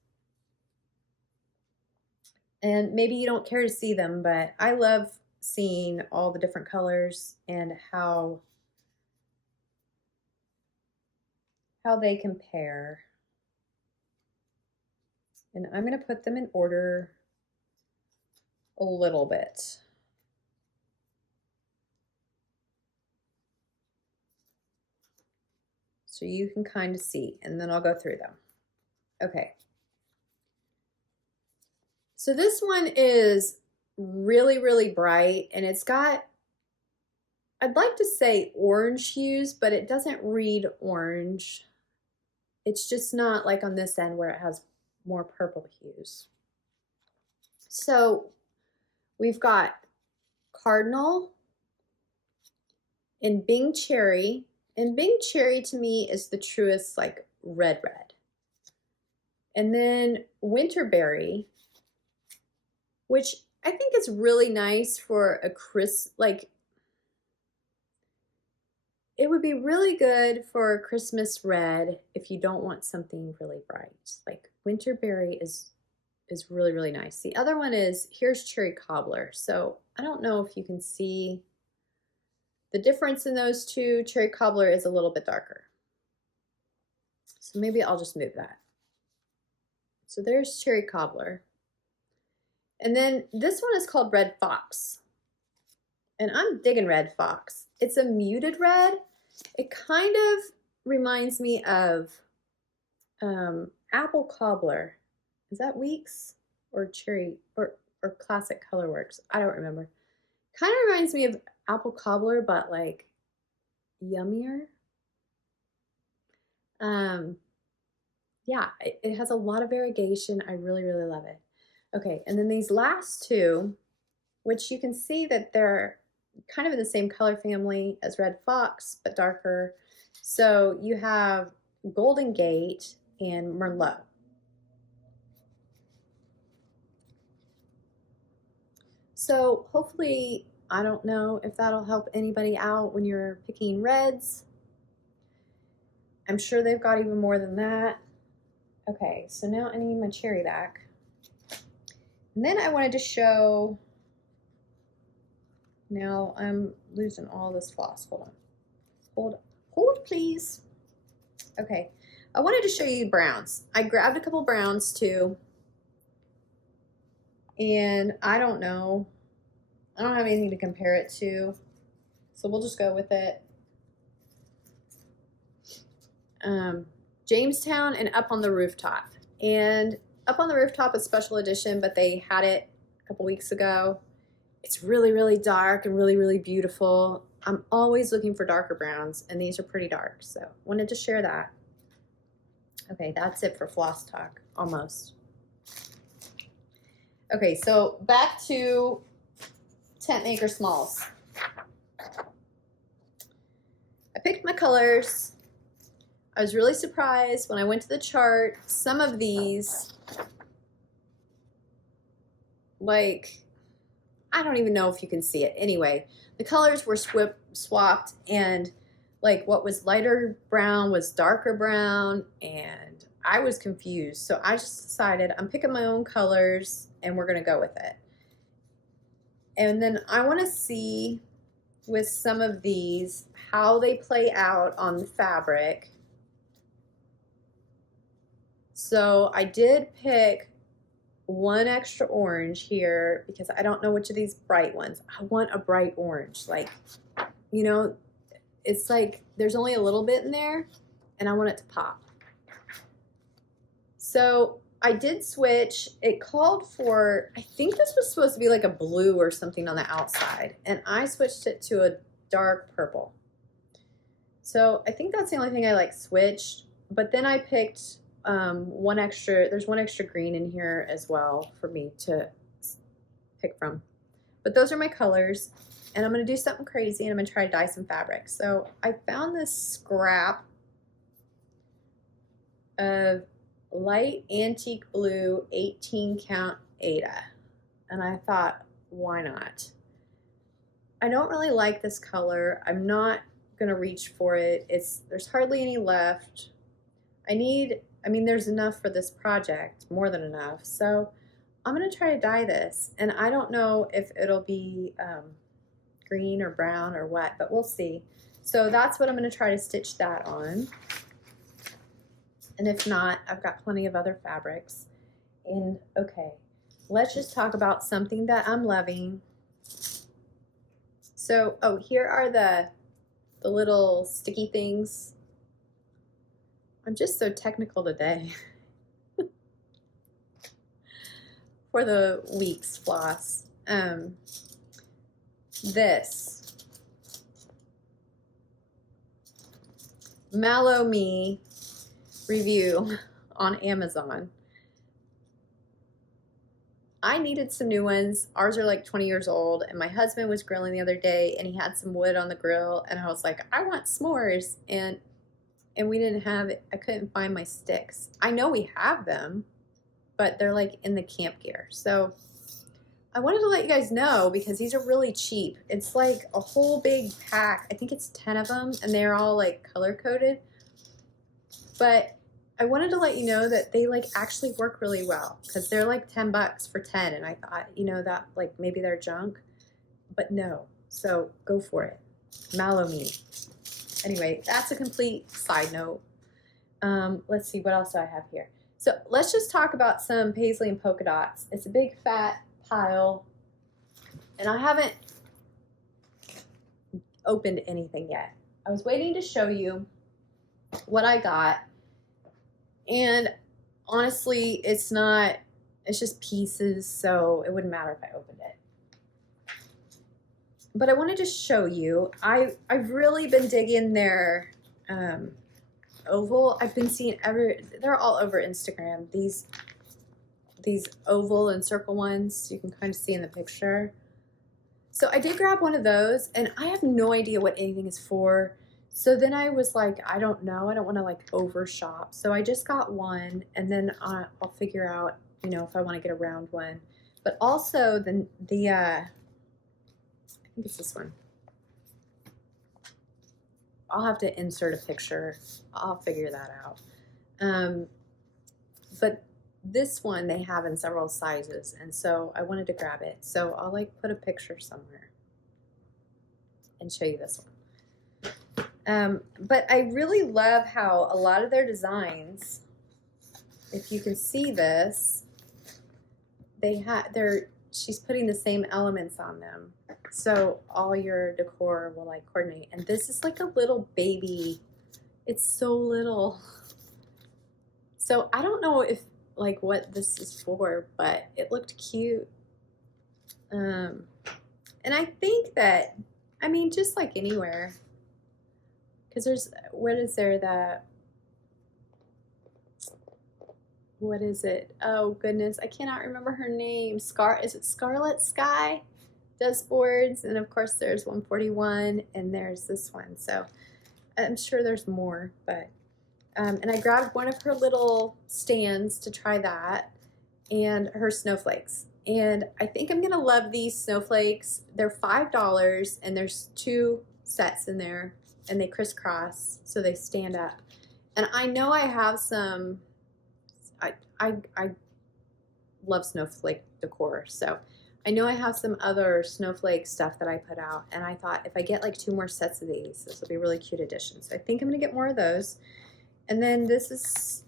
And maybe you don't care to see them, but I love seeing all the different colors and how they compare. And I'm going to put them in order a little bit. So you can kind of see, and then I'll go through them. Okay. So this one is really, really bright, and it's got, I'd like to say orange hues, but it doesn't read orange. It's just not like on this end where it has more purple hues. So we've got Cardinal and Bing Cherry. And Bing Cherry to me is the truest like red. And then Winterberry, which I think is really nice for a like, it would be really good for a Christmas red if you don't want something really bright. Like Winterberry is really, really nice. The other one is, here's Cherry Cobbler. So I don't know if you can see the difference in those two. Cherry Cobbler is a little bit darker. So maybe I'll just move that. So there's Cherry Cobbler. And then this one is called Red Fox. And I'm digging Red Fox. It's a muted red. It kind of reminds me of apple cobbler. Is that Weeks or Cherry or Classic Colorworks? I don't remember. Kind of reminds me of apple cobbler, but like yummier. Yeah, it has a lot of variegation. I really, really love it. Okay, and then these last two, which you can see that they're kind of in the same color family as Red Fox, but darker. So you have Golden Gate and Merlot. So hopefully, I don't know if that'll help anybody out when you're picking reds. I'm sure they've got even more than that. Okay, so now I need my cherry back. And then I wanted to show, now I'm losing all this floss. Hold on. Hold please. Okay, I wanted to show you browns. I grabbed a couple browns too. And I don't know. I don't have anything to compare it to. So we'll just go with it. Jamestown and Up on the Rooftop. And Up on the Rooftop is special edition, but they had it a couple weeks ago. It's really, really dark and really, really beautiful. I'm always looking for darker browns, and these are pretty dark. So wanted to share that. Okay, that's it for floss talk, almost. Okay, so back to Tent Maker Smalls. I picked my colors. I was really surprised when I went to the chart. Some of these, like, I don't even know if you can see it. Anyway, the colors were swapped, and like what was lighter brown was darker brown, and I was confused. So I just decided I'm picking my own colors and we're gonna go with it. And then I wanna see with some of these how they play out on the fabric. So I did pick one extra orange here because I don't know which of these bright ones. I want a bright orange. Like, you know, it's like there's only a little bit in there and I want it to pop. So I did switch. It called for, I think this was supposed to be like a blue or something on the outside, and I switched it to a dark purple. So I think that's the only thing I like switched, but then I picked there's one extra green in here as well for me to pick from. But those are my colors, and I'm gonna do something crazy and I'm gonna try to dye some fabric. So I found this scrap of light antique blue 18 count Ada, and I thought, why not? I don't really like this color. I'm not gonna reach for it. There's hardly any left. I mean, there's enough for this project, more than enough. So I'm gonna try to dye this, and I don't know if it'll be green or brown or what, but we'll see. So that's what I'm gonna try to stitch that on. And if not, I've got plenty of other fabrics. And okay, let's just talk about something that I'm loving. So, oh, here are the little sticky things. I'm just so technical today. For the week's floss. This MalloMe review on Amazon. I needed some new ones. Ours are like 20 years old, and my husband was grilling the other day and he had some wood on the grill, and I was like, I want s'mores, and we didn't have it. I couldn't find my sticks. I know we have them, but they're like in the camp gear. So I wanted to let you guys know because these are really cheap. It's like a whole big pack. I think it's 10 of them, and they're all like color coded. But I wanted to let you know that they like actually work really well because they're like 10 bucks for 10. And I thought, you know, that like maybe they're junk, but no. So go for it. MalloMe. Anyway, that's a complete side note. Let's see what else do I have here. So let's just talk about some Paisley and Polka Dots. It's a big fat pile, and I haven't opened anything yet. I was waiting to show you what I got, and honestly, it's just pieces, so it wouldn't matter if I opened it. But I wanted to show you, I've really been digging their oval. I've been seeing they're all over Instagram, these oval and circle ones you can kind of see in the picture. So I did grab one of those, and I have no idea what anything is for. So then I was like, I don't know. I don't want to like over shop. So I just got one, and then I'll figure out, you know, if I want to get a round one. But also I think it's this one. I'll have to insert a picture. I'll figure that out. But this one they have in several sizes, and so I wanted to grab it. So I'll like put a picture somewhere and show you this one. But I really love how a lot of their designs, if you can see this, she's putting the same elements on them. So all your decor will like coordinate. And this is like a little baby. It's so little. So I don't know if like what this is for, but it looked cute. And I think that, I mean, just like anywhere, because what is it? Oh goodness, I cannot remember her name. Is it Scarlet Sky? Does boards, and of course there's 141, and there's this one. So I'm sure there's more, but and I grabbed one of her little stands to try that, and her snowflakes. And I think I'm gonna love these snowflakes. They're $5, and there's 2 sets in there, and they crisscross so they stand up. And I know I have some. I love snowflake decor, so I know I have some other snowflake stuff that I put out, and I thought if I get like 2 more sets of these, this will be a really cute addition. So I think I'm gonna get more of those. And then this is,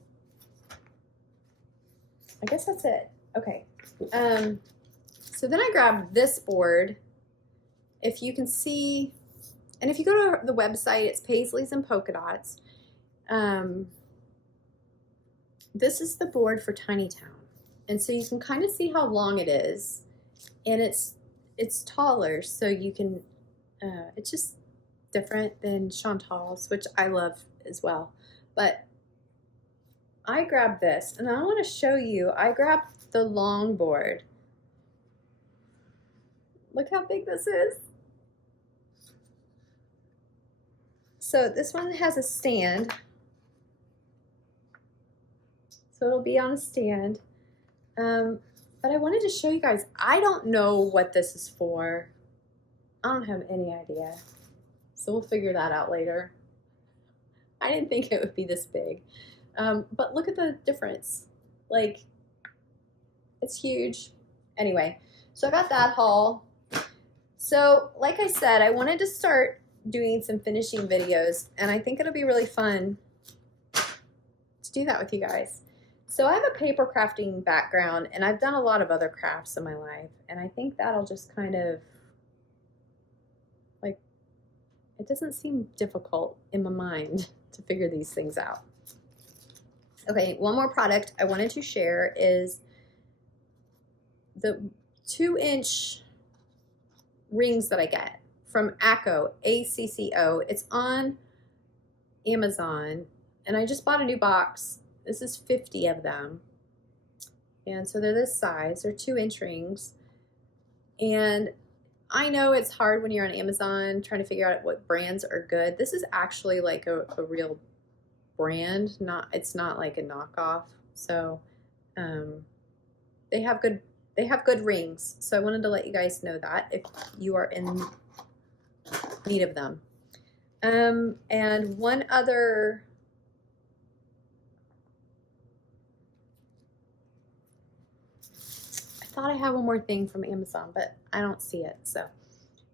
I guess that's it. Okay. So then I grabbed this board. If you can see, and if you go to the website, it's Paisleys and Polka Dots. This is the board for Tiny Town. And so you can kind of see how long it is. And it's taller, so you can, it's just different than Chantal's, which I love as well. But I grabbed this, and I want to show you, I grabbed the long board. Look how big this is. So this one has a stand. So it'll be on a stand. But I wanted to show you guys, I don't know what this is for. I don't have any idea. So we'll figure that out later. I didn't think it would be this big. But look at the difference. Like, it's huge. Anyway, so I got that haul. So like I said, I wanted to start doing some finishing videos, and I think it'll be really fun to do that with you guys. So I have a paper crafting background, and I've done a lot of other crafts in my life, and I think that'll just kind of, like, it doesn't seem difficult in my mind to figure these things out. Okay, one more product I wanted to share is the 2-inch rings that I get from ACCO, ACCO. It's on Amazon, and I just bought a new box. This is 50 of them. And so they're this size. They're 2-inch rings. And I know it's hard when you're on Amazon trying to figure out what brands are good. This is actually like a real brand. It's not like a knockoff. So they have good rings. So I wanted to let you guys know that if you are in need of them. And one other, I thought I had one more thing from Amazon, but I don't see it. So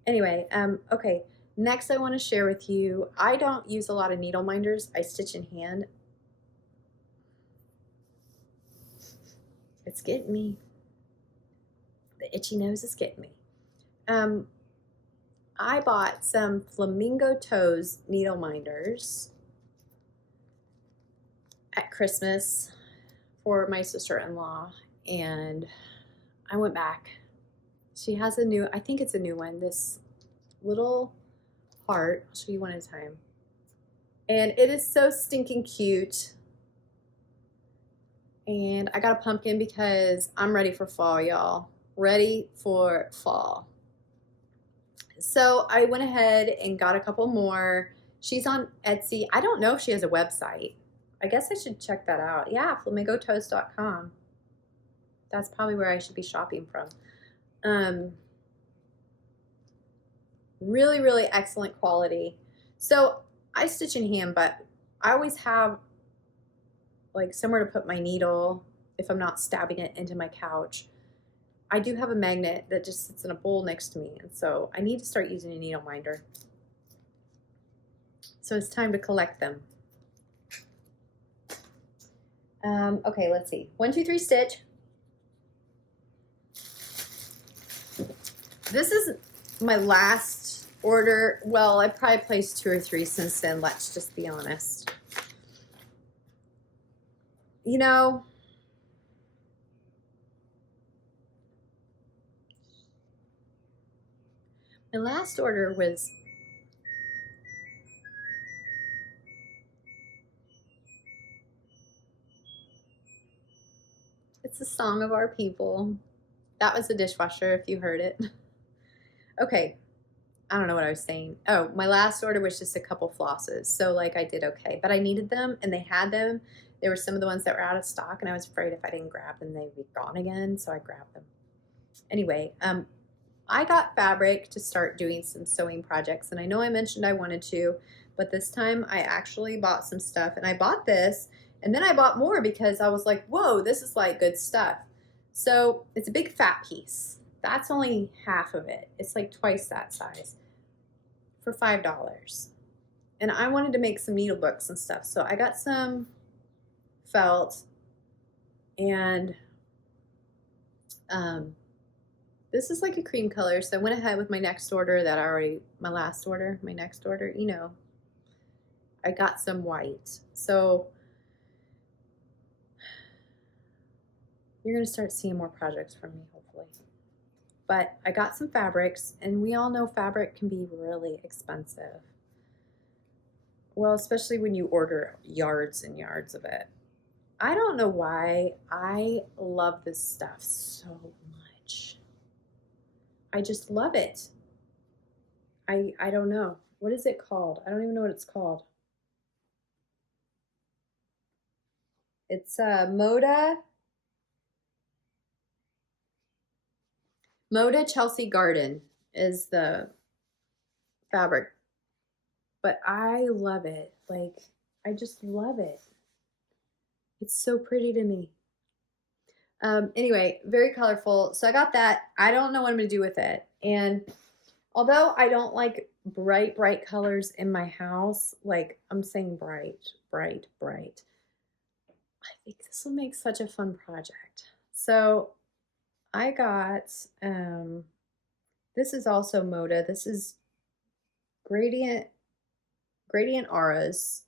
anyway, okay. Next I want to share with you, I don't use a lot of needle minders. I stitch in hand. It's getting me. The itchy nose is getting me. I bought some Flamingo Toes needle minders at Christmas for my sister-in-law, and I went back. She has a new, I think it's a new one, this little heart. I'll show you one at a time. And it is so stinking cute. And I got a pumpkin because I'm ready for fall, y'all. Ready for fall. So I went ahead and got a couple more. She's on Etsy. I don't know if she has a website. I guess I should check that out. Yeah, flamingotoast.com. That's probably where I should be shopping from. Really, really excellent quality. So I stitch in hand, but I always have like somewhere to put my needle if I'm not stabbing it into my couch. I do have a magnet that just sits in a bowl next to me, and so I need to start using a needle minder. So it's time to collect them. Okay, let's see. 1, 2, 3 stitch. This is my last order. Well, I probably placed 2 or 3 since then, let's just be honest. You know, my last order was It's the Song of Our People. That was the dishwasher if you heard it. Okay, I don't know what I was saying. Oh, my last order was just a couple flosses. So like I did okay, but I needed them and they had them. There were some of the ones that were out of stock and I was afraid if I didn't grab them, they'd be gone again. So I grabbed them. Anyway, I got fabric to start doing some sewing projects. And I know I mentioned I wanted to, but this time I actually bought some stuff, and I bought this and then I bought more because I was like, whoa, this is like good stuff. So it's a big fat piece. That's only half of it. It's like twice that size for $5. And I wanted to make some needle books and stuff. So I got some felt, and this is like a cream color. So I went ahead with my next order that I already, my next order, you know, I got some white. So you're going to start seeing more projects from me, hopefully. But I got some fabrics, and we all know fabric can be really expensive. Well, especially when you order yards and yards of it. I don't know why I love this stuff so much. I just love it. I don't know. What is it called? I don't even know what it's called. It's Moda Chelsea Garden is the fabric. But I love it. Like, I just love it. It's so pretty to me. Anyway, very colorful. So I got that. I don't know what I'm going to do with it. And although I don't like bright, bright colors in my house, like I'm saying bright, bright, bright, I think this will make such a fun project. So I got, this is also Moda. This is Gradient Auras,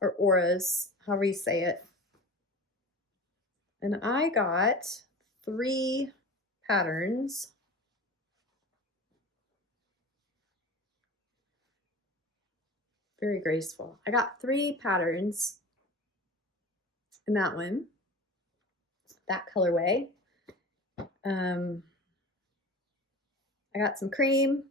or Auras, however you say it. And I got 3 patterns. Very graceful. I got 3 patterns in that one, that colorway. I got some cream.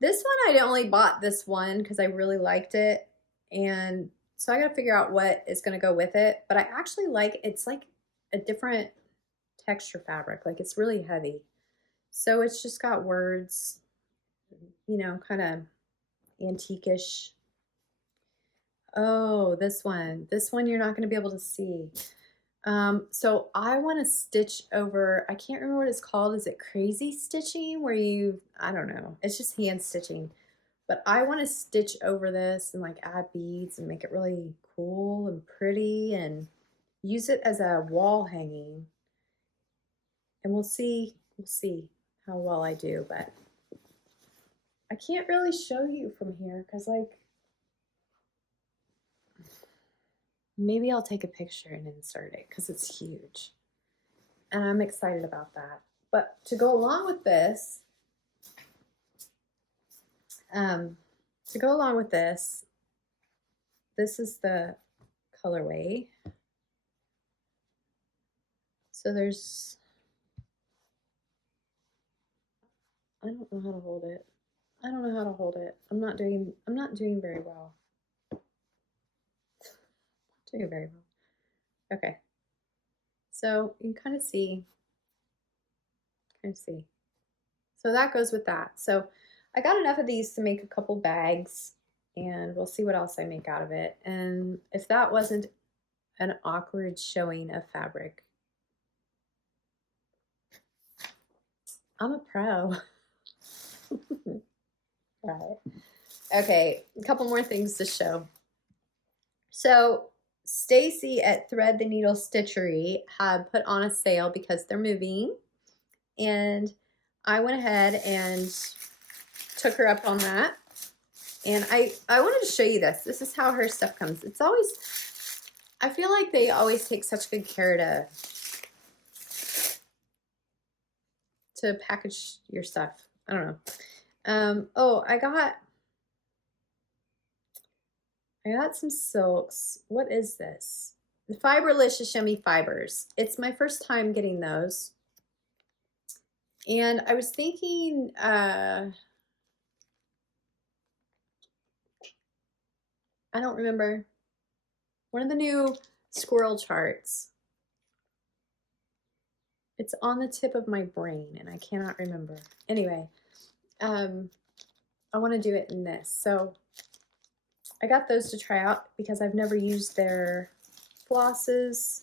This one, I only bought this one because I really liked it. And so I got to figure out what is going to go with it. But I actually like, it's like a different texture fabric. Like it's really heavy. So it's just got words, you know, kind of antique-ish. Oh, this one you're not going to be able to see. So I want to stitch over, I can't remember what it's called. Is it crazy stitching where you, I don't know. It's just hand stitching. But I want to stitch over this and like add beads and make it really cool and pretty and use it as a wall hanging. And we'll see how well I do, but I can't really show you from here because, like, maybe I'll take a picture and insert it because it's huge. And I'm excited about that. But to go along with this, this is the colorway. So there's, I don't know how to hold it. I don't know how to hold it. I'm not doing very well. Doing very well. Okay. So you can kind of see. So that goes with that. So I got enough of these to make a couple bags, and we'll see what else I make out of it. And if that wasn't an awkward showing of fabric, I'm a pro. Right. Okay, a couple more things to show. So Stacy at Thread the Needle Stitchery had put on a sale because they're moving, and I went ahead and took her up on that. And I wanted to show you this. This is how her stuff comes. It's always, I feel like they always take such good care to package your stuff. I don't know. Oh, I got some silks. What is this? The Fiberlicious Yummy Fibers. It's my first time getting those. And I was thinking, I don't remember. One of the new squirrel charts. It's on the tip of my brain and I cannot remember. Anyway, I want to do it in this. So I got those to try out because I've never used their flosses,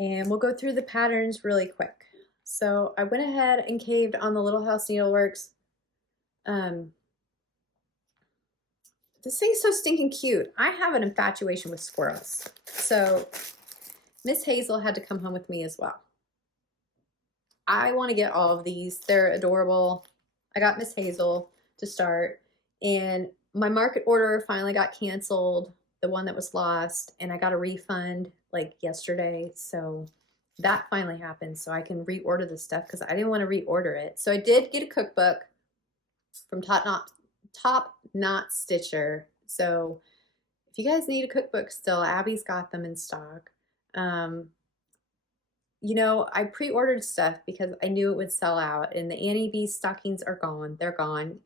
and we'll go through the patterns really quick. So I went ahead and caved on the Little House Needleworks. This thing's so stinking cute. I have an infatuation with squirrels. So Miss Hazel had to come home with me as well. I want to get all of these. They're adorable. I got Miss Hazel to start, and my market order finally got canceled, the one that was lost, and I got a refund like yesterday. So that finally happened, so I can reorder the stuff because I didn't want to reorder it. So I did get a cookbook from Topknot Stitcher. So if you guys need a cookbook still, Abby's got them in stock. You know, I pre-ordered stuff because I knew it would sell out, and the Annie B stockings are gone. They're gone.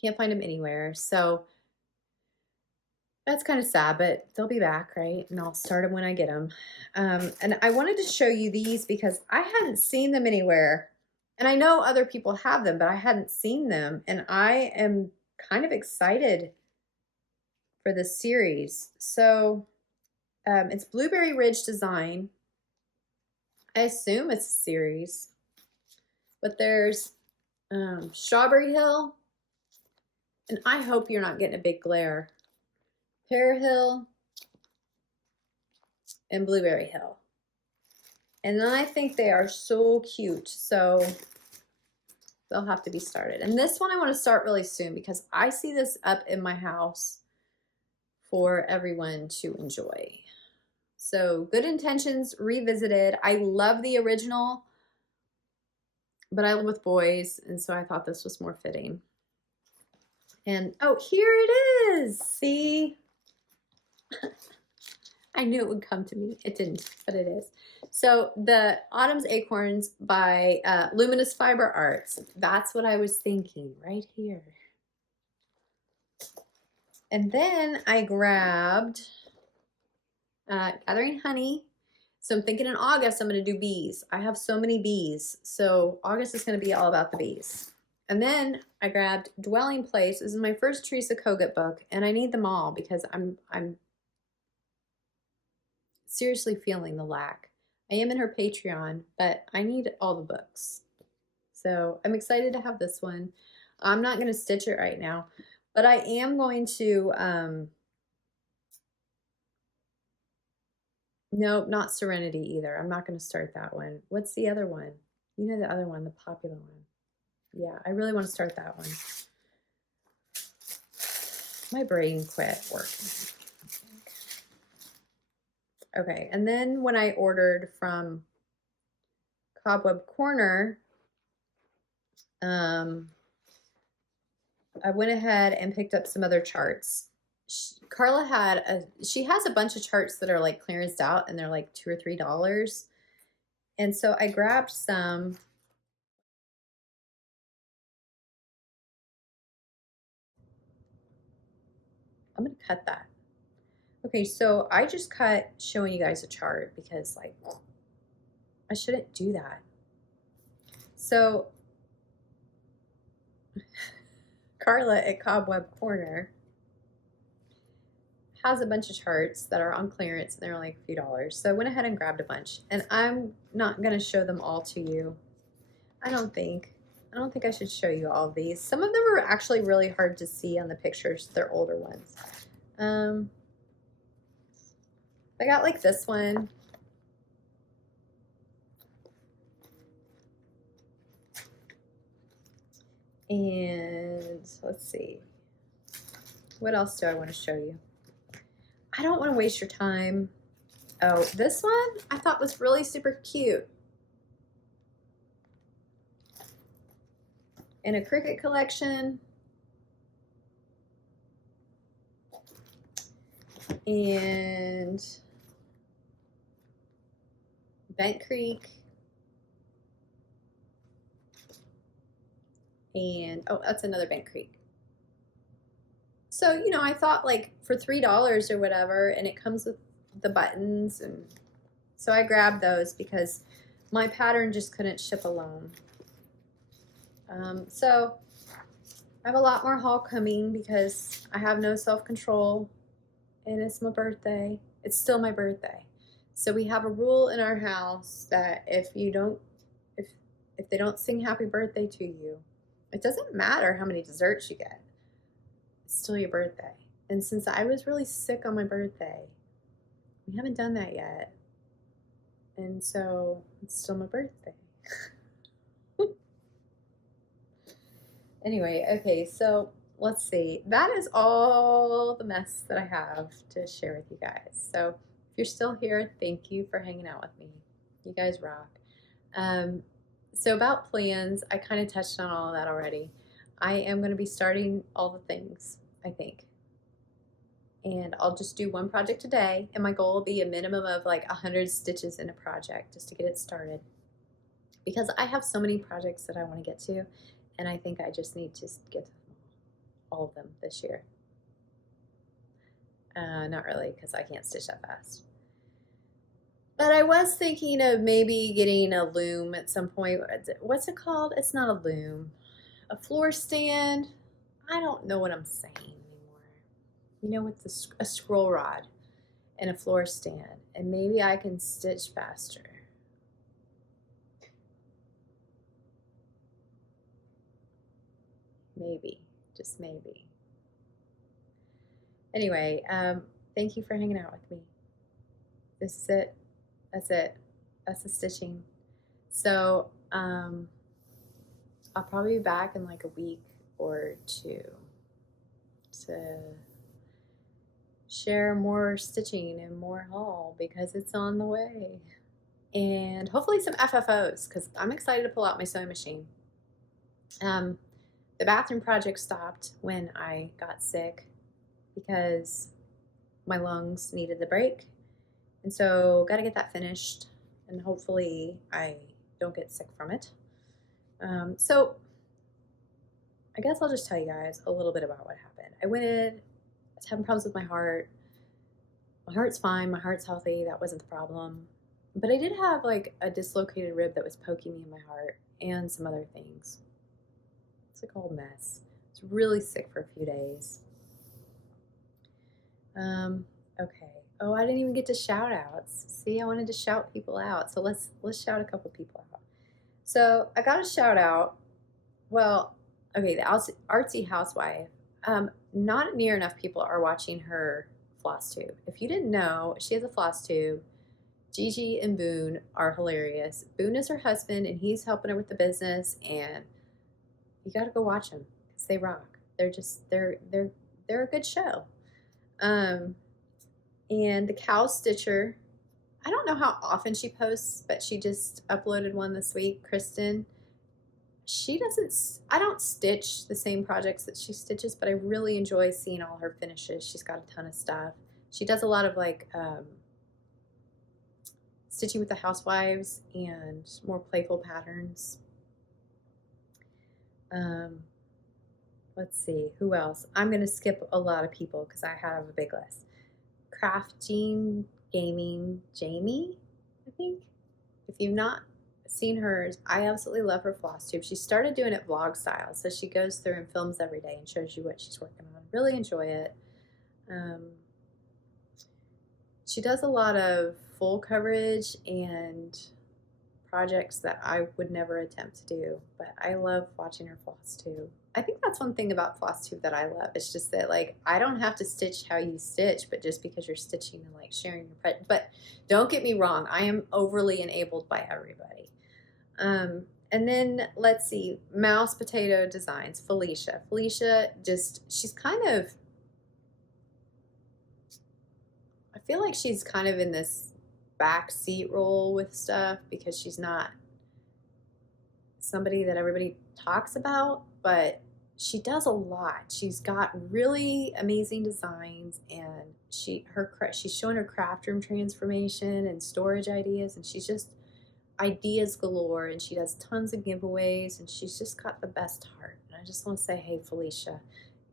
Can't find them anywhere. So that's kind of sad, but they'll be back, right? And I'll start them when I get them. And I wanted to show you these because I hadn't seen them anywhere. And I know other people have them, but I hadn't seen them. And I am kind of excited for this series. So it's Blueberry Ridge Design. I assume it's a series. But there's Strawberry Hill. And I hope you're not getting a big glare. Pear Hill and Blueberry Hill. And I think they are so cute. So they'll have to be started. And this one I want to start really soon because I see this up in my house for everyone to enjoy. So Good Intentions Revisited. I love the original, but I live with boys, and so I thought this was more fitting. And oh, here it is. See? I knew it would come to me. It didn't, but it is. So the Autumn's Acorns by Luminous Fiber Arts. That's what I was thinking right here. And then I grabbed Gathering Honey. So I'm thinking in August I'm going to do bees. I have so many bees. So August is going to be all about the bees. And then I grabbed Dwelling Place. This is my first Teresa Kogut book, and I need them all because I'm seriously feeling the lack. I am in her Patreon, but I need all the books. So I'm excited to have this one. I'm not going to stitch it right now, but I am going to, nope, not Serenity either. I'm not going to start that one. What's the other one? You know the other one, the popular one. Yeah, I really want to start that one. My brain quit working. Okay, and then when I ordered from Cobweb Corner, I went ahead and picked up some other charts. Carla she has a bunch of charts that are like clearanced out and they're like $2 or $3. And so I grabbed some. I'm gonna cut that. Okay, so I just cut showing you guys a chart because like, I shouldn't do that. So Carla at Cobweb Corner has a bunch of charts that are on clearance and they're like a few dollars. So I went ahead and grabbed a bunch and I'm not gonna show them all to you. I don't think I should show you all of these. Some of them are actually really hard to see on the pictures. They're older ones. I got like this one. And let's see. What else do I want to show you? I don't want to waste your time. Oh, this one I thought was really super cute. In a Cricut collection. And Bent Creek. And oh, that's another Bent Creek. So, you know, I thought like for $3 or whatever, and it comes with the buttons, and so I grabbed those because my pattern just couldn't ship alone. So I have a lot more haul coming because I have no self-control and it's my birthday. It's still my birthday. So we have a rule in our house that if they don't sing happy birthday to you, it doesn't matter how many desserts you get. It's still your birthday. And since I was really sick on my birthday, we haven't done that yet. And so it's still my birthday. Anyway, okay, so let's see. That is all the mess that I have to share with you guys. So if you're still here, thank you for hanging out with me. You guys rock. So about plans, I kind of touched on all of that already. I am going to be starting all the things, I think. And I'll just do one project a day, and my goal will be a minimum of like 100 stitches in a project just to get it started. Because I have so many projects that I want to get to, and I think I just need to get all of them this year. Not really, because I can't stitch that fast. But I was thinking of maybe getting a loom at some point. What's it called? It's not a loom. A floor stand. I don't know what I'm saying anymore. You know, with a scroll rod and a floor stand. And maybe I can stitch faster. Maybe. Just maybe. Anyway, thank you for hanging out with me. This is it. That's it. That's the stitching. So I'll probably be back in like a week or two to share more stitching and more haul because it's on the way. And hopefully some FFOs because I'm excited to pull out my sewing machine. The bathroom project stopped when I got sick because my lungs needed the break. And so got to get that finished and hopefully I don't get sick from it. So I guess I'll just tell you guys a little bit about what happened. I was having problems with my heart. My heart's fine. My heart's healthy. That wasn't the problem. But I did have like a dislocated rib that was poking me in my heart and some other things. It's like a whole mess. I was really sick for a few days. Okay. Oh, I didn't even get to shout outs. See, I wanted to shout people out. So let's shout a couple people out. So I got a shout out. Well, okay, the Artsy Housewife. Not near enough people are watching her Flosstube. If you didn't know, she has a Flosstube. Gigi and Boone are hilarious. Boone is her husband, and he's helping her with the business. And you got to go watch them because they rock. They're they're a good show. And the Cow Stitcher, I don't know how often she posts, but she just uploaded one this week, Kristen. She doesn't, I don't stitch the same projects that she stitches, but I really enjoy seeing all her finishes. She's got a ton of stuff. She does a lot of like stitching with the Housewives and more playful patterns. Let's see, who else? I'm going to skip a lot of people because I have a big list. Crafty Gaming Jamie, I think. If you've not seen hers, I absolutely love her floss tube. She started doing it vlog style, so she goes through and films every day and shows you what she's working on. Really enjoy it. She does a lot of full coverage and projects that I would never attempt to do, but I love watching her floss tube. I think that's one thing about FlosStube that I love. It's just that, like, I don't have to stitch how you stitch, but just because you're stitching and like sharing your but don't get me wrong, I am overly enabled by everybody. And then let's see, Mouse Potato Designs, Felicia. Felicia she's kind of, I feel like she's kind of in this backseat role with stuff because she's not somebody that everybody talks about, but she does a lot. She's got really amazing designs, and she's showing her craft room transformation and storage ideas, and she's just ideas galore, and she does tons of giveaways, and she's just got the best heart. And I just want to say, hey Felicia,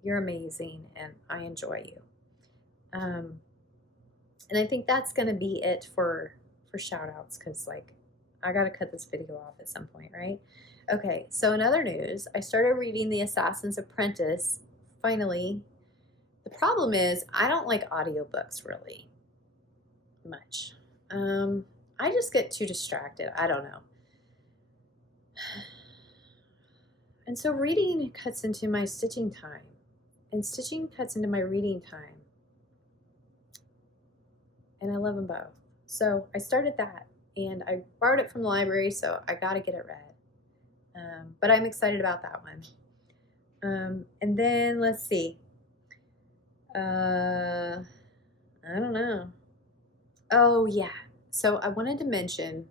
you're amazing and I enjoy you. And I think that's going to be it for shout outs, because like I got to cut this video off at some point, right? Okay, so in other news, I started reading The Assassin's Apprentice, finally. The problem is I don't like audiobooks really much. I just get too distracted. I don't know. And so reading cuts into my stitching time, and stitching cuts into my reading time. And I love them both. So I started that, and I borrowed it from the library, so I got to get it read. But I'm excited about that one. And then let's see. I don't know. Oh yeah. So I wanted to mention,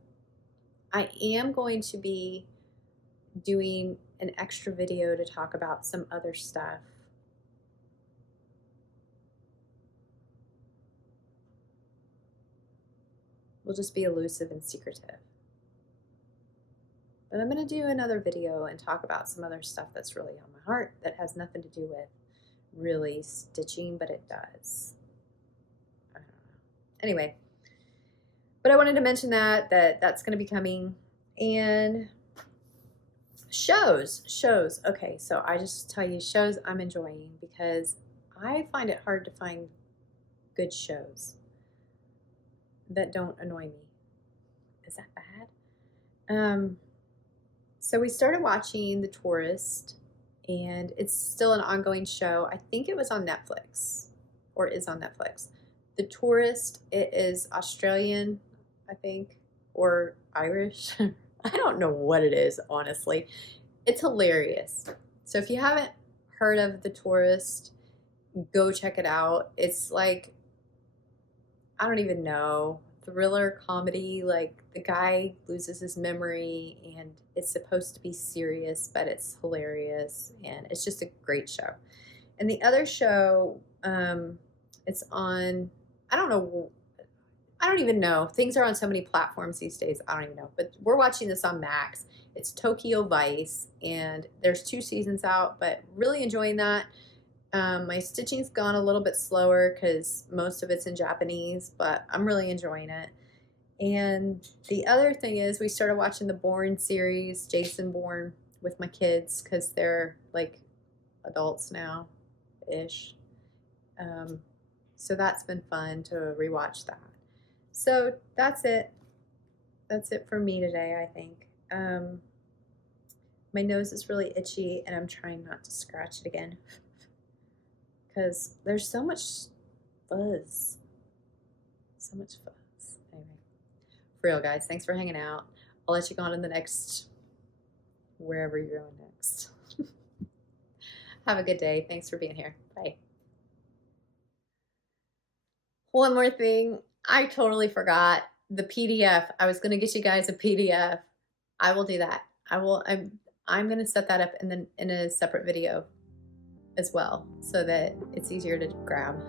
I am going to be doing an extra video to talk about some other stuff. We'll just be elusive and secretive. But I'm going to do another video and talk about some other stuff that's really on my heart that has nothing to do with really stitching, but it does. I don't know. Anyway, but I wanted to mention that's going to be coming. And shows. Okay, so I just tell you, shows I'm enjoying because I find it hard to find good shows that don't annoy me. Is that bad? So we started watching The Tourist, and it's still an ongoing show. I think it was on Netflix, or is on Netflix. The Tourist, it is Australian, I think, or Irish. I don't know what it is, honestly. It's hilarious. So if you haven't heard of The Tourist, go check it out. It's like, I don't even know, thriller comedy. Like, the guy loses his memory, and it's supposed to be serious, but it's hilarious, and it's just a great show. And the other show, it's on, I don't even know. Things are on so many platforms these days, I don't even know. But we're watching this on Max. It's Tokyo Vice, and there's 2 seasons out, but really enjoying that. My stitching's gone a little bit slower because most of it's in Japanese, but I'm really enjoying it. And the other thing is, we started watching the Bourne series, Jason Bourne, with my kids because they're like adults now-ish. So that's been fun to rewatch that. So that's it. That's it for me today, I think. My nose is really itchy, and I'm trying not to scratch it again because there's so much fuzz. So much fuzz. Anyway, for real, guys, thanks for hanging out. I'll let you go on to the next, wherever you're going next. Have a good day. Thanks for being here. Bye. One more thing, I totally forgot the PDF. I was gonna get you guys a PDF. I will do that. I'm gonna set that up in a separate video as well so that it's easier to grab.